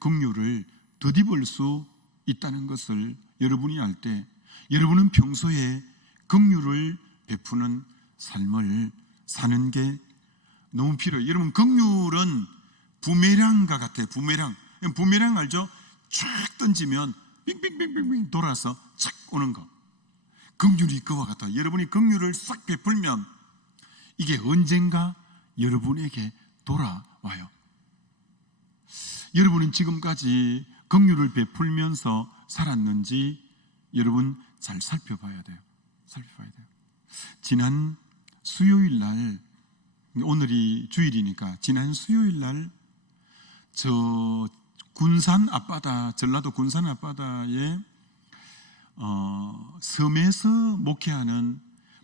긍휼을 덧입을 수 있다는 것을 여러분이 알 때 여러분은 평소에 긍휼을 베푸는 삶을 사는 게 너무 필요해요. 여러분, 긍휼은 부메랑과 같아요. 부메랑 알죠? 쫙 던지면 빙빙빙빙빙 돌아서 착 오는 거. 긍휼이 그와 같아요. 여러분이 긍휼을 싹 베풀면 이게 언젠가 여러분에게 돌아와요. 여러분은 지금까지 긍휼을 베풀면서 살았는지 여러분 잘 살펴봐야 돼요. 지난 수요일 날, 오늘이 주일이니까 지난 수요일 날 저 군산 앞바다, 전라도 군산 앞바다에 섬에서 목회하는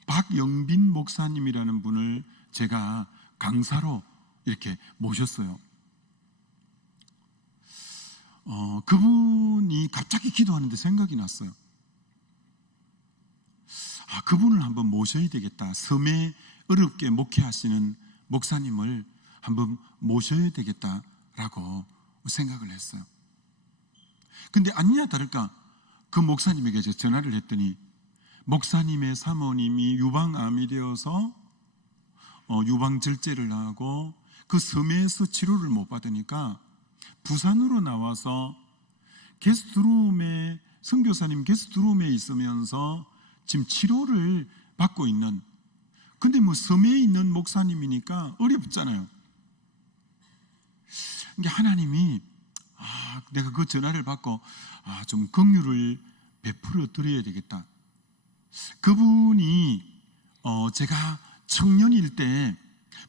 박영빈 목사님이라는 분을 제가 강사로 이렇게 모셨어요. 그분이 갑자기 기도하는데 생각이 났어요. 그분을 한번 모셔야 되겠다. 섬에 어렵게 목회하시는 목사님을 한번 모셔야 되겠다라고 생각을 했어요. 근데 아니냐 다를까 그 목사님에게 제가 전화를 했더니 목사님의 사모님이 유방암이 되어서 유방절제를 하고 그 섬에서 치료를 못 받으니까 부산으로 나와서 게스트룸에, 선교사님 게스트룸에 있으면서 지금 치료를 받고 있는, 근데 뭐 섬에 있는 목사님이니까 어렵잖아요. 그러니까 하나님이 내가 그 전화를 받고 좀 긍휼을 베풀어 드려야 되겠다. 그분이 제가 청년일 때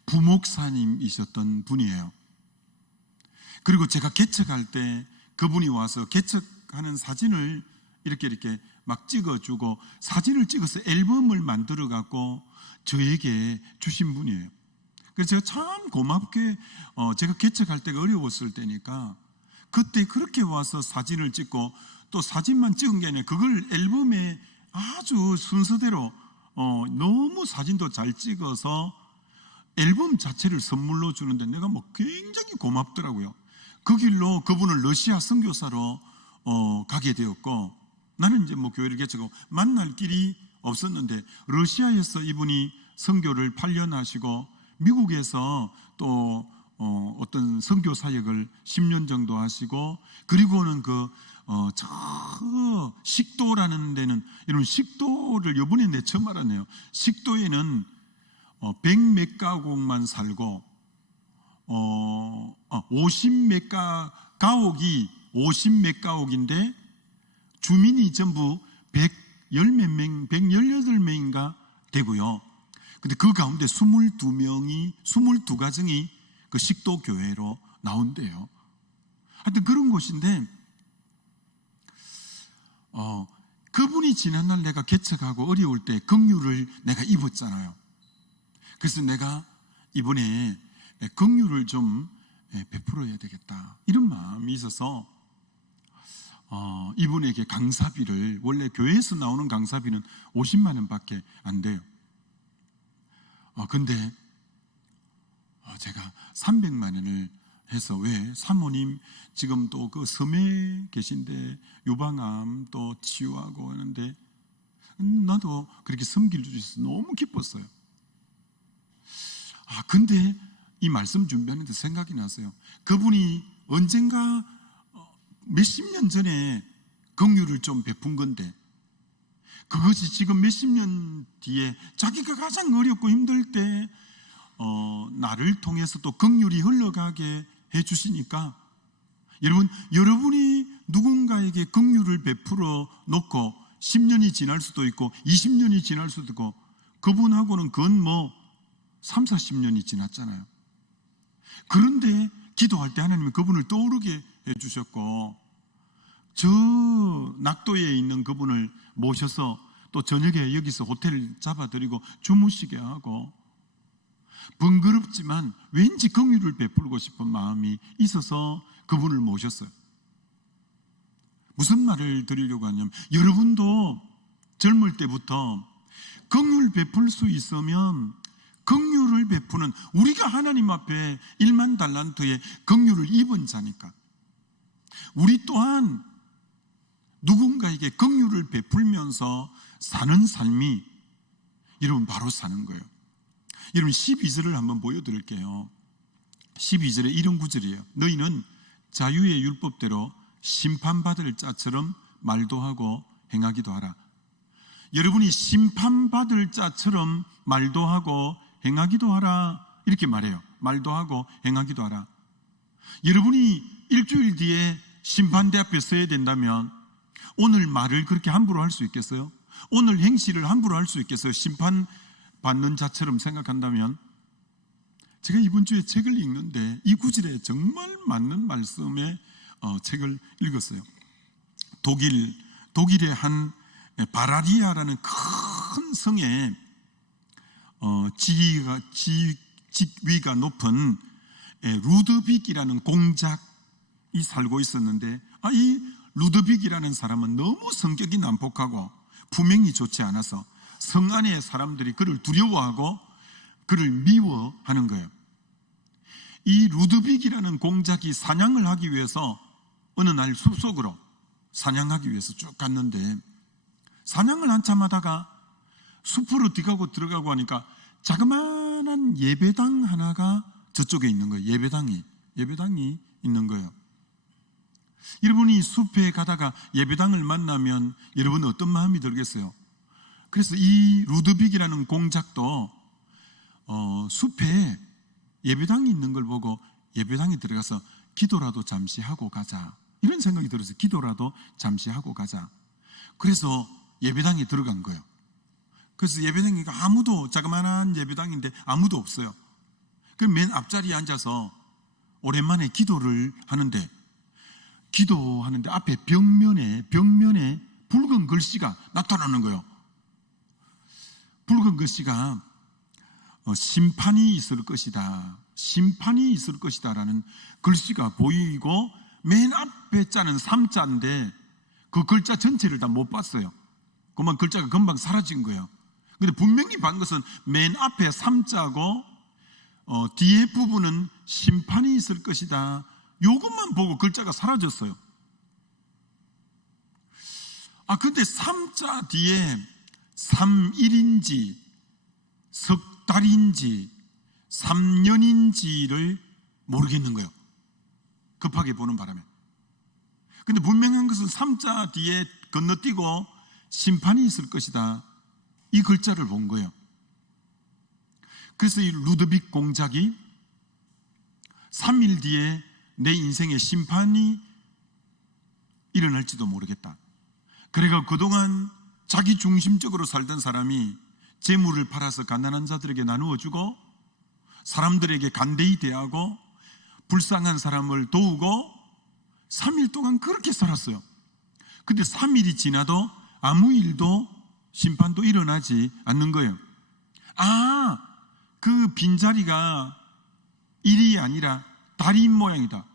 부목사님이셨던 분이에요. 그리고 제가 개척할 때 그분이 와서 개척하는 사진을 이렇게 막 찍어주고 사진을 찍어서 앨범을 만들어 갖고 저에게 주신 분이에요. 그래서 제가 참 고맙게 제가 개척할 때가 어려웠을 때니까 그때 그렇게 와서 사진을 찍고 또 사진만 찍은 게 아니라 그걸 앨범에 아주 순서대로 너무 사진도 잘 찍어서 앨범 자체를 선물로 주는데 내가 뭐 굉장히 고맙더라고요. 그 길로 그분을 러시아 선교사로 가게 되었고 나는 이제 뭐 교회를 개척하고 만날 길이 없었는데 러시아에서 이분이 선교를 8년 하시고 미국에서 또 어떤 선교 사역을 10년 정도 하시고 그리고는 저 식도라는 데는 이런 식도를 이번에 내 처음 알았네요. 식도에는 100몇 가옥만 살고 50몇 가옥이 50몇 가옥인데 주민이 전부 110몇 명, 118명인가 되고요. 근데 그 가운데 22가정이 그 식도 교회로 나온대요. 하여튼 그런 곳인데 그분이 지난날 내가 개척하고 어려울 때 긍휼을 내가 입었잖아요. 그래서 내가 이번에 긍휼을 좀 베풀어야 되겠다 이런 마음이 있어서 이분에게 강사비를, 원래 교회에서 나오는 강사비는 50만 원밖에 안 돼요. 근데 제가 300만 원을 해서 왜 사모님 지금 또 그 섬에 계신데 유방암 또 치유하고 하는데 나도 그렇게 섬길 수 있어서 너무 기뻤어요. 근데 이 말씀 준비하는데 생각이 났어요. 그분이 언젠가 몇십 년 전에 긍휼을 좀 베푼 건데 그것이 지금 몇십 년 뒤에 자기가 가장 어렵고 힘들 때 나를 통해서 또 긍휼이 흘러가게 해주시니까 여러분이 누군가에게 긍휼을 베풀어 놓고 10년이 지날 수도 있고 20년이 지날 수도 있고 그분하고는 그건 3, 40년이 지났잖아요. 그런데 기도할 때 하나님은 그분을 떠오르게 해주셨고 저 낙도에 있는 그분을 모셔서 또 저녁에 여기서 호텔을 잡아드리고 주무시게 하고 번거롭지만 왠지 긍휼을 베풀고 싶은 마음이 있어서 그분을 모셨어요. 무슨 말을 드리려고 하냐면 여러분도 젊을 때부터 긍휼 베풀 수 있으면 긍휼을 베푸는 우리가 하나님 앞에 1만 달란트의 긍휼을 입은 자니까 우리 또한 누군가에게 긍휼을 베풀면서 사는 삶이 여러분 바로 사는 거예요. 여러분 12절을 한번 보여드릴게요. 12절에 이런 구절이에요. 너희는 자유의 율법대로 심판받을 자처럼 말도 하고 행하기도 하라. 여러분이 심판받을 자처럼 말도 하고 행하기도 하라 이렇게 말해요. 말도 하고 행하기도 하라. 여러분이 일주일 뒤에 심판대 앞에 서야 된다면 오늘 말을 그렇게 함부로 할 수 있겠어요? 오늘 행실을 함부로 할 수 있겠어요? 심판받는 자처럼 생각한다면 제가 이번 주에 책을 읽는데 이 구절에 정말 맞는 말씀의 책을 읽었어요. 독일의 한 바라리아라는 큰 성에 직위가 높은 루드빅이라는 공작이 살고 있었는데 이 루드빅이라는 사람은 너무 성격이 난폭하고 품행이 좋지 않아서 성 안의 사람들이 그를 두려워하고 그를 미워하는 거예요. 이 루드빅이라는 공작이 사냥을 하기 위해서 어느 날 숲속으로 사냥하기 위해서 쭉 갔는데 사냥을 한참 하다가 숲으로 들어가고 하니까 자그마한 예배당 하나가 저쪽에 있는 거예요. 예배당이 있는 거예요. 여러분이 숲에 가다가 예배당을 만나면 여러분은 어떤 마음이 들겠어요? 그래서 이 루드빅이라는 공작도 숲에 예배당이 있는 걸 보고 예배당에 들어가서 기도라도 잠시 하고 가자 이런 생각이 들어서 기도라도 잠시 하고 가자. 그래서 예배당에 들어간 거예요. 그래서 예배당이 자그마한 예배당인데 아무도 없어요. 그럼 맨 앞자리에 앉아서 오랜만에 기도를 하는데 앞에 벽면에 붉은 글씨가 나타나는 거예요. 붉은 글씨가 심판이 있을 것이다. 심판이 있을 것이다 라는 글씨가 보이고 맨 앞에 자는 3자인데 그 글자 전체를 다 못 봤어요. 그만 글자가 금방 사라진 거예요. 근데 분명히 본 것은 맨 앞에 3자고 뒤에 부분은 심판이 있을 것이다. 요것만 보고 글자가 사라졌어요. 근데 3자 뒤에 3일인지 석 달인지 3년인지를 모르겠는 거예요. 급하게 보는 바람에. 근데 분명한 것은 3자 뒤에 건너뛰고 심판이 있을 것이다. 이 글자를 본 거예요. 그래서 이 루드빅 공작이 3일 뒤에 내 인생에 심판이 일어날지도 모르겠다. 그래가 그동안 자기 중심적으로 살던 사람이 재물을 팔아서 가난한 자들에게 나누어주고 사람들에게 간대히 대하고 불쌍한 사람을 도우고 3일 동안 그렇게 살았어요. 근데 3일이 지나도 아무 일도 심판도 일어나지 않는 거예요. 그 빈자리가 일이 아니라 달인 모양이다.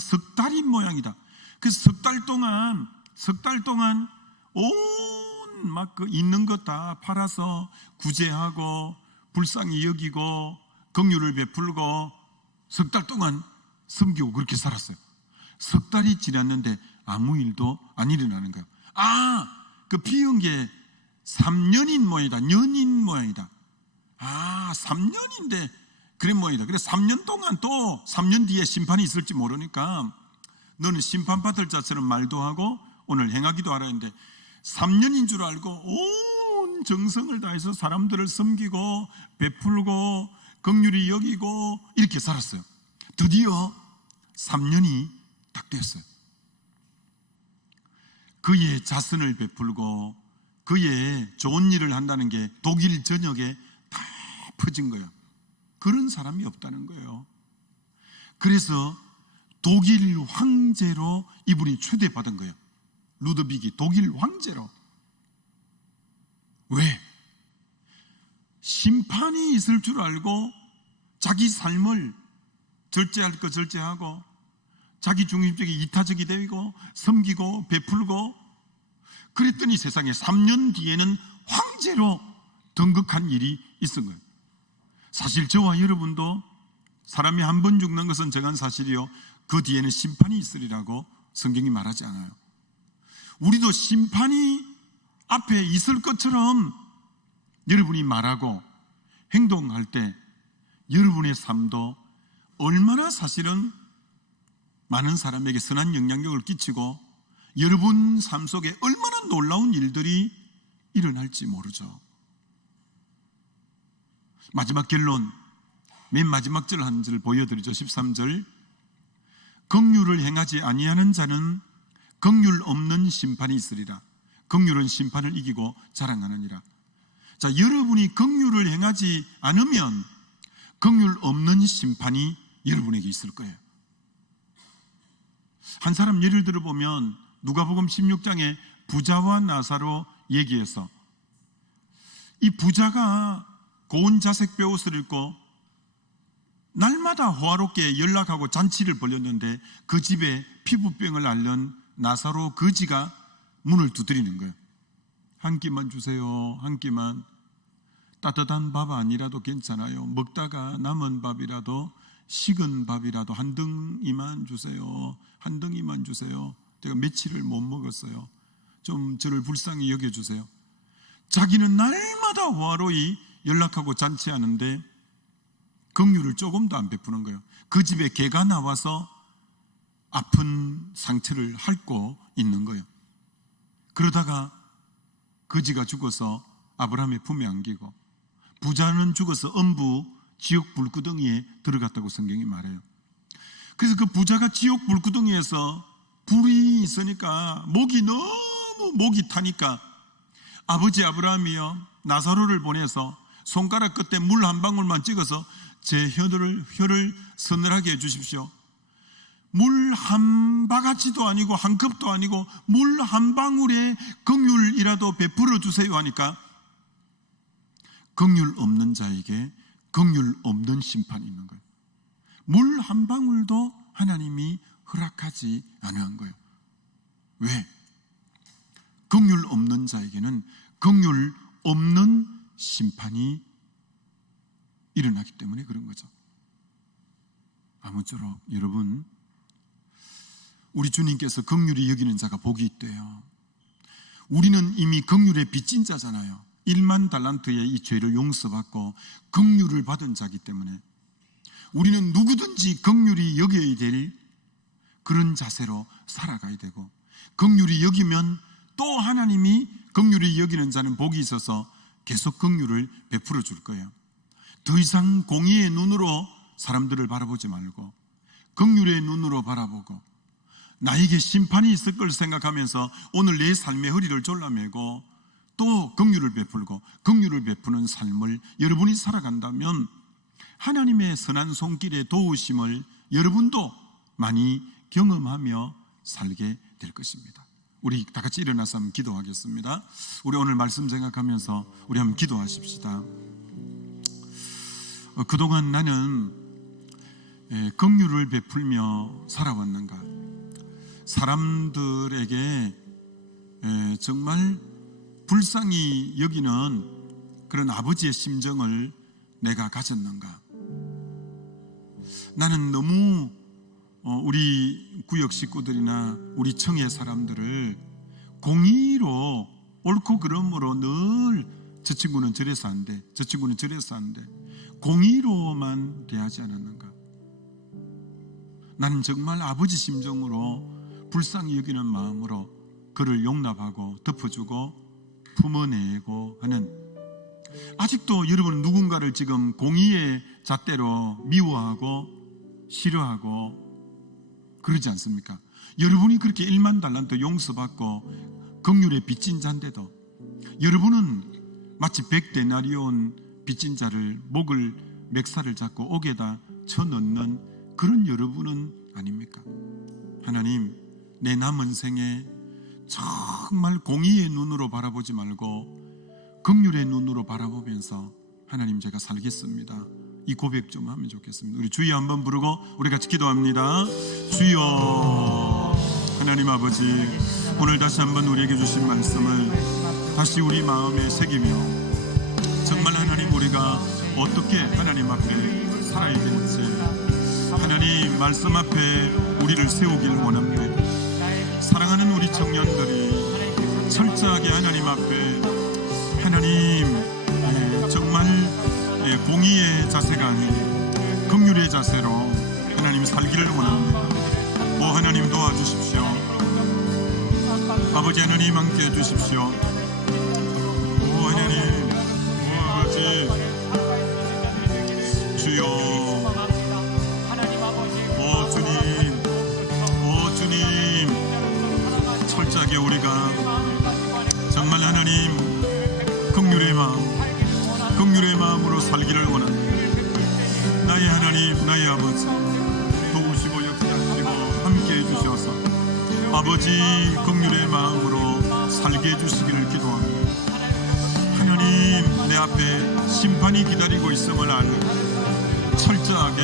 석 달인 모양이다. 그래서 석 달 동안 온 막 그 있는 것 다 팔아서 구제하고 불쌍히 여기고 긍휼을 베풀고 석 달 동안 섬기고 그렇게 살았어요. 석 달이 지났는데 아무 일도 안 일어나는 거예요. 그 피운 게 3년인 모양이다. 년인 모양이다. 3년인데 그래 모양이다. 그래 3년 동안 또 3년 뒤에 심판이 있을지 모르니까 너는 심판받을 자처럼 말도 하고 오늘 행하기도 하라 했는데 3년인 줄 알고 온 정성을 다해서 사람들을 섬기고 베풀고 긍휼히 여기고 이렇게 살았어요. 드디어 3년이 딱 됐어요. 그의 자선을 베풀고 그의 좋은 일을 한다는 게 독일 전역에 다 퍼진 거예요. 그런 사람이 없다는 거예요. 그래서 독일 황제로 이분이 초대받은 거예요. 루드빅이 독일 황제로. 왜? 심판이 있을 줄 알고 자기 삶을 절제할 거 절제하고 자기 중심적이 이타적이 되고 섬기고 베풀고 그랬더니 세상에 3년 뒤에는 황제로 등극한 일이 있은 거예요. 사실 저와 여러분도 사람이 한 번 죽는 것은 정한 사실이요 그 뒤에는 심판이 있으리라고 성경이 말하지 않아요. 우리도 심판이 앞에 있을 것처럼 여러분이 말하고 행동할 때 여러분의 삶도 얼마나 사실은 많은 사람에게 선한 영향력을 끼치고 여러분 삶 속에 얼마나 놀라운 일들이 일어날지 모르죠. 마지막 결론, 맨 마지막 절 한 절 보여드리죠. 13절. 긍휼을 행하지 아니하는 자는 긍휼 없는 심판이 있으리라. 긍휼은 심판을 이기고 자랑하느니라. 자, 여러분이 긍휼을 행하지 않으면 긍휼 없는 심판이 여러분에게 있을 거예요. 한 사람 예를 들어보면 누가복음 16장에 부자와 나사로 얘기해서 이 부자가 고운 자색 베옷을 입고 날마다 호화롭게 연락하고 잔치를 벌였는데 그 집에 피부병을 앓는 나사로 거지가 문을 두드리는 거예요. 한 끼만 주세요. 한 끼만. 따뜻한 밥 아니라도 괜찮아요. 먹다가 남은 밥이라도 식은 밥이라도 한 덩이만 주세요. 한 덩이만 주세요. 제가 며칠을 못 먹었어요. 좀 저를 불쌍히 여겨주세요. 자기는 날마다 호화로이 연락하고 잔치하는데 긍휼을 조금도 안 베푸는 거예요. 그 집에 개가 나와서 아픈 상처를 핥고 있는 거예요. 그러다가 거지가 죽어서 아브라함의 품에 안기고 부자는 죽어서 음부 지옥 불구덩이에 들어갔다고 성경이 말해요. 그래서 그 부자가 지옥 불구덩이에서 불이 있으니까 목이 타니까 아버지 아브라함이요 나사로를 보내서 손가락 끝에 물 한 방울만 찍어서 제 혀를 서늘하게 해주십시오. 물 한 바가지도 아니고 한 컵도 아니고 물 한 방울에 긍휼이라도 베풀어 주세요 하니까 긍휼 없는 자에게 긍휼 없는 심판이 있는 거예요. 물 한 방울도 하나님이 허락하지 않은 거예요. 왜? 긍휼 없는 자에게는 긍휼 없는 심판이 일어나기 때문에 그런 거죠. 아무쪼록 여러분, 우리 주님께서 긍휼히 여기는 자가 복이 있대요. 우리는 이미 긍휼에 빚진 자잖아요. 1만 달란트의 이 죄를 용서받고 긍휼을 받은 자기 때문에 우리는 누구든지 긍휼히 여겨야 될 그런 자세로 살아가야 되고, 긍휼히 여기면 또 하나님이 긍휼히 여기는 자는 복이 있어서 계속 긍휼을 베풀어 줄 거예요. 더 이상 공의의 눈으로 사람들을 바라보지 말고 긍휼의 눈으로 바라보고 나에게 심판이 있을 걸 생각하면서 오늘 내 삶의 허리를 졸라매고 또 긍휼을 베풀고 긍휼을 베푸는 삶을 여러분이 살아간다면 하나님의 선한 손길의 도우심을 여러분도 많이 경험하며 살게 될 것입니다. 우리 다 같이 일어나서 한번 기도하겠습니다. 우리 오늘 말씀 생각하면서 우리 한번 기도하십시다. 그동안 나는 긍휼을 베풀며 살아왔는가? 사람들에게 정말 불쌍히 여기는 그런 아버지의 심정을 내가 가졌는가? 나는 너무 우리 구역 식구들이나 우리 청의 사람들을 공의로 옳고 그름으로 늘 저 친구는 저래서 안 돼, 저 친구는 저래서 안 돼, 공의로만 대하지 않았는가? 나는 정말 아버지 심정으로 불쌍히 여기는 마음으로 그를 용납하고 덮어주고 품어내고 하는, 아직도 여러분 누군가를 지금 공의의 잣대로 미워하고 싫어하고 그러지 않습니까? 여러분이 그렇게 1만 달란트 용서받고 긍휼의 빚진 자인데도 여러분은 마치 100데나리온 빚진 자를 목을 맥살을 잡고 옥에다 쳐넣는 그런 여러분은 아닙니까? 하나님, 내 남은 생에 정말 공의의 눈으로 바라보지 말고 긍휼의 눈으로 바라보면서 하나님, 제가 살겠습니다. 이 고백 좀 하면 좋겠습니다. 우리 주여 한번 부르고 우리 같이 기도합니다. 주여, 하나님 아버지, 오늘 다시 한번 우리에게 주신 말씀을 다시 우리 마음에 새기며 정말 하나님, 우리가 어떻게 하나님 앞에 살아야 될지 하나님 말씀 앞에 우리를 세우길 원합니다. 사랑하는 우리 청년들이 철저하게 하나님 앞에 하나님 정말 공의의 자세가 아닌 긍휼의 자세로 하나님 살기를 원합니다. 오 하나님, 도와주십시오. 아버지 하나님, 함께 해주십시오. 오 하나님, 오 아버지, 주여, 오 주님, 오 주님, 철저하게 우리가 정말 하나님 긍휼의 마음으로 살기를 원합니다. 나의 하나님, 나의 아버지, 도우시고 역사하시고 함께 해주셔서 아버지 긍휼의 마음으로 살게 해주시기를 기도합니다. 하나님, 내 앞에 심판이 기다리고 있음을 아는 철저하게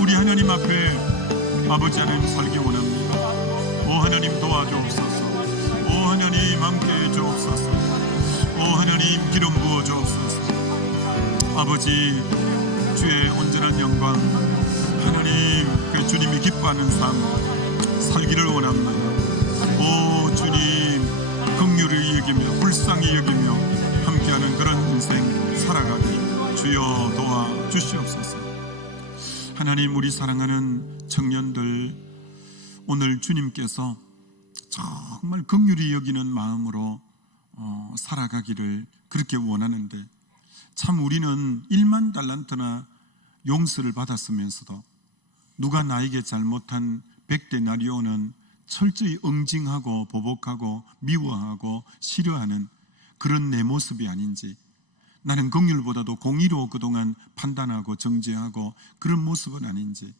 우리 하나님 앞에 아버지 하나님 살기 원합니다. 오 하나님, 도와주옵소서. 오 하나님, 함께 해주옵소서. 오 하나님, 기름 부어 주옵소서. 아버지, 주의 온전한 영광, 하나님 그 주님이 기뻐하는 삶 살기를 원합니다. 오 주님, 긍휼히 여기며 불쌍히 여기며 함께하는 그런 인생 살아가기 주여 도와주시옵소서. 하나님, 우리 사랑하는 청년들, 오늘 주님께서 정말 긍휼히 여기는 마음으로 살아가기를 그렇게 원하는데, 참 우리는 1만 달란트나 용서를 받았으면서도 누가 나에게 잘못한 100데나리온은 철저히 응징하고 보복하고 미워하고 싫어하는 그런 내 모습이 아닌지, 나는 긍휼보다도 공의로 그동안 판단하고 정죄하고 그런 모습은 아닌지,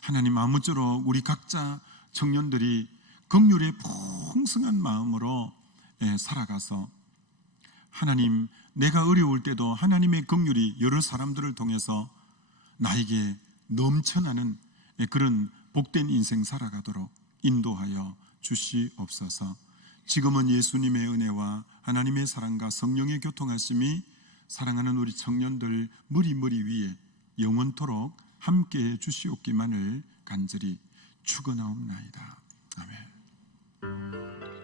하나님 아무쪼록 우리 각자 청년들이 긍휼의 풍성한 마음으로 살아가서 하나님, 내가 어려울 때도 하나님의 긍휼이 여러 사람들을 통해서 나에게 넘쳐나는 그런 복된 인생 살아가도록 인도하여 주시옵소서. 지금은 예수님의 은혜와 하나님의 사랑과 성령의 교통하심이 사랑하는 우리 청년들 머리 위에 영원토록 함께해 주시옵기만을 간절히 축원하옵나이다. 아멘.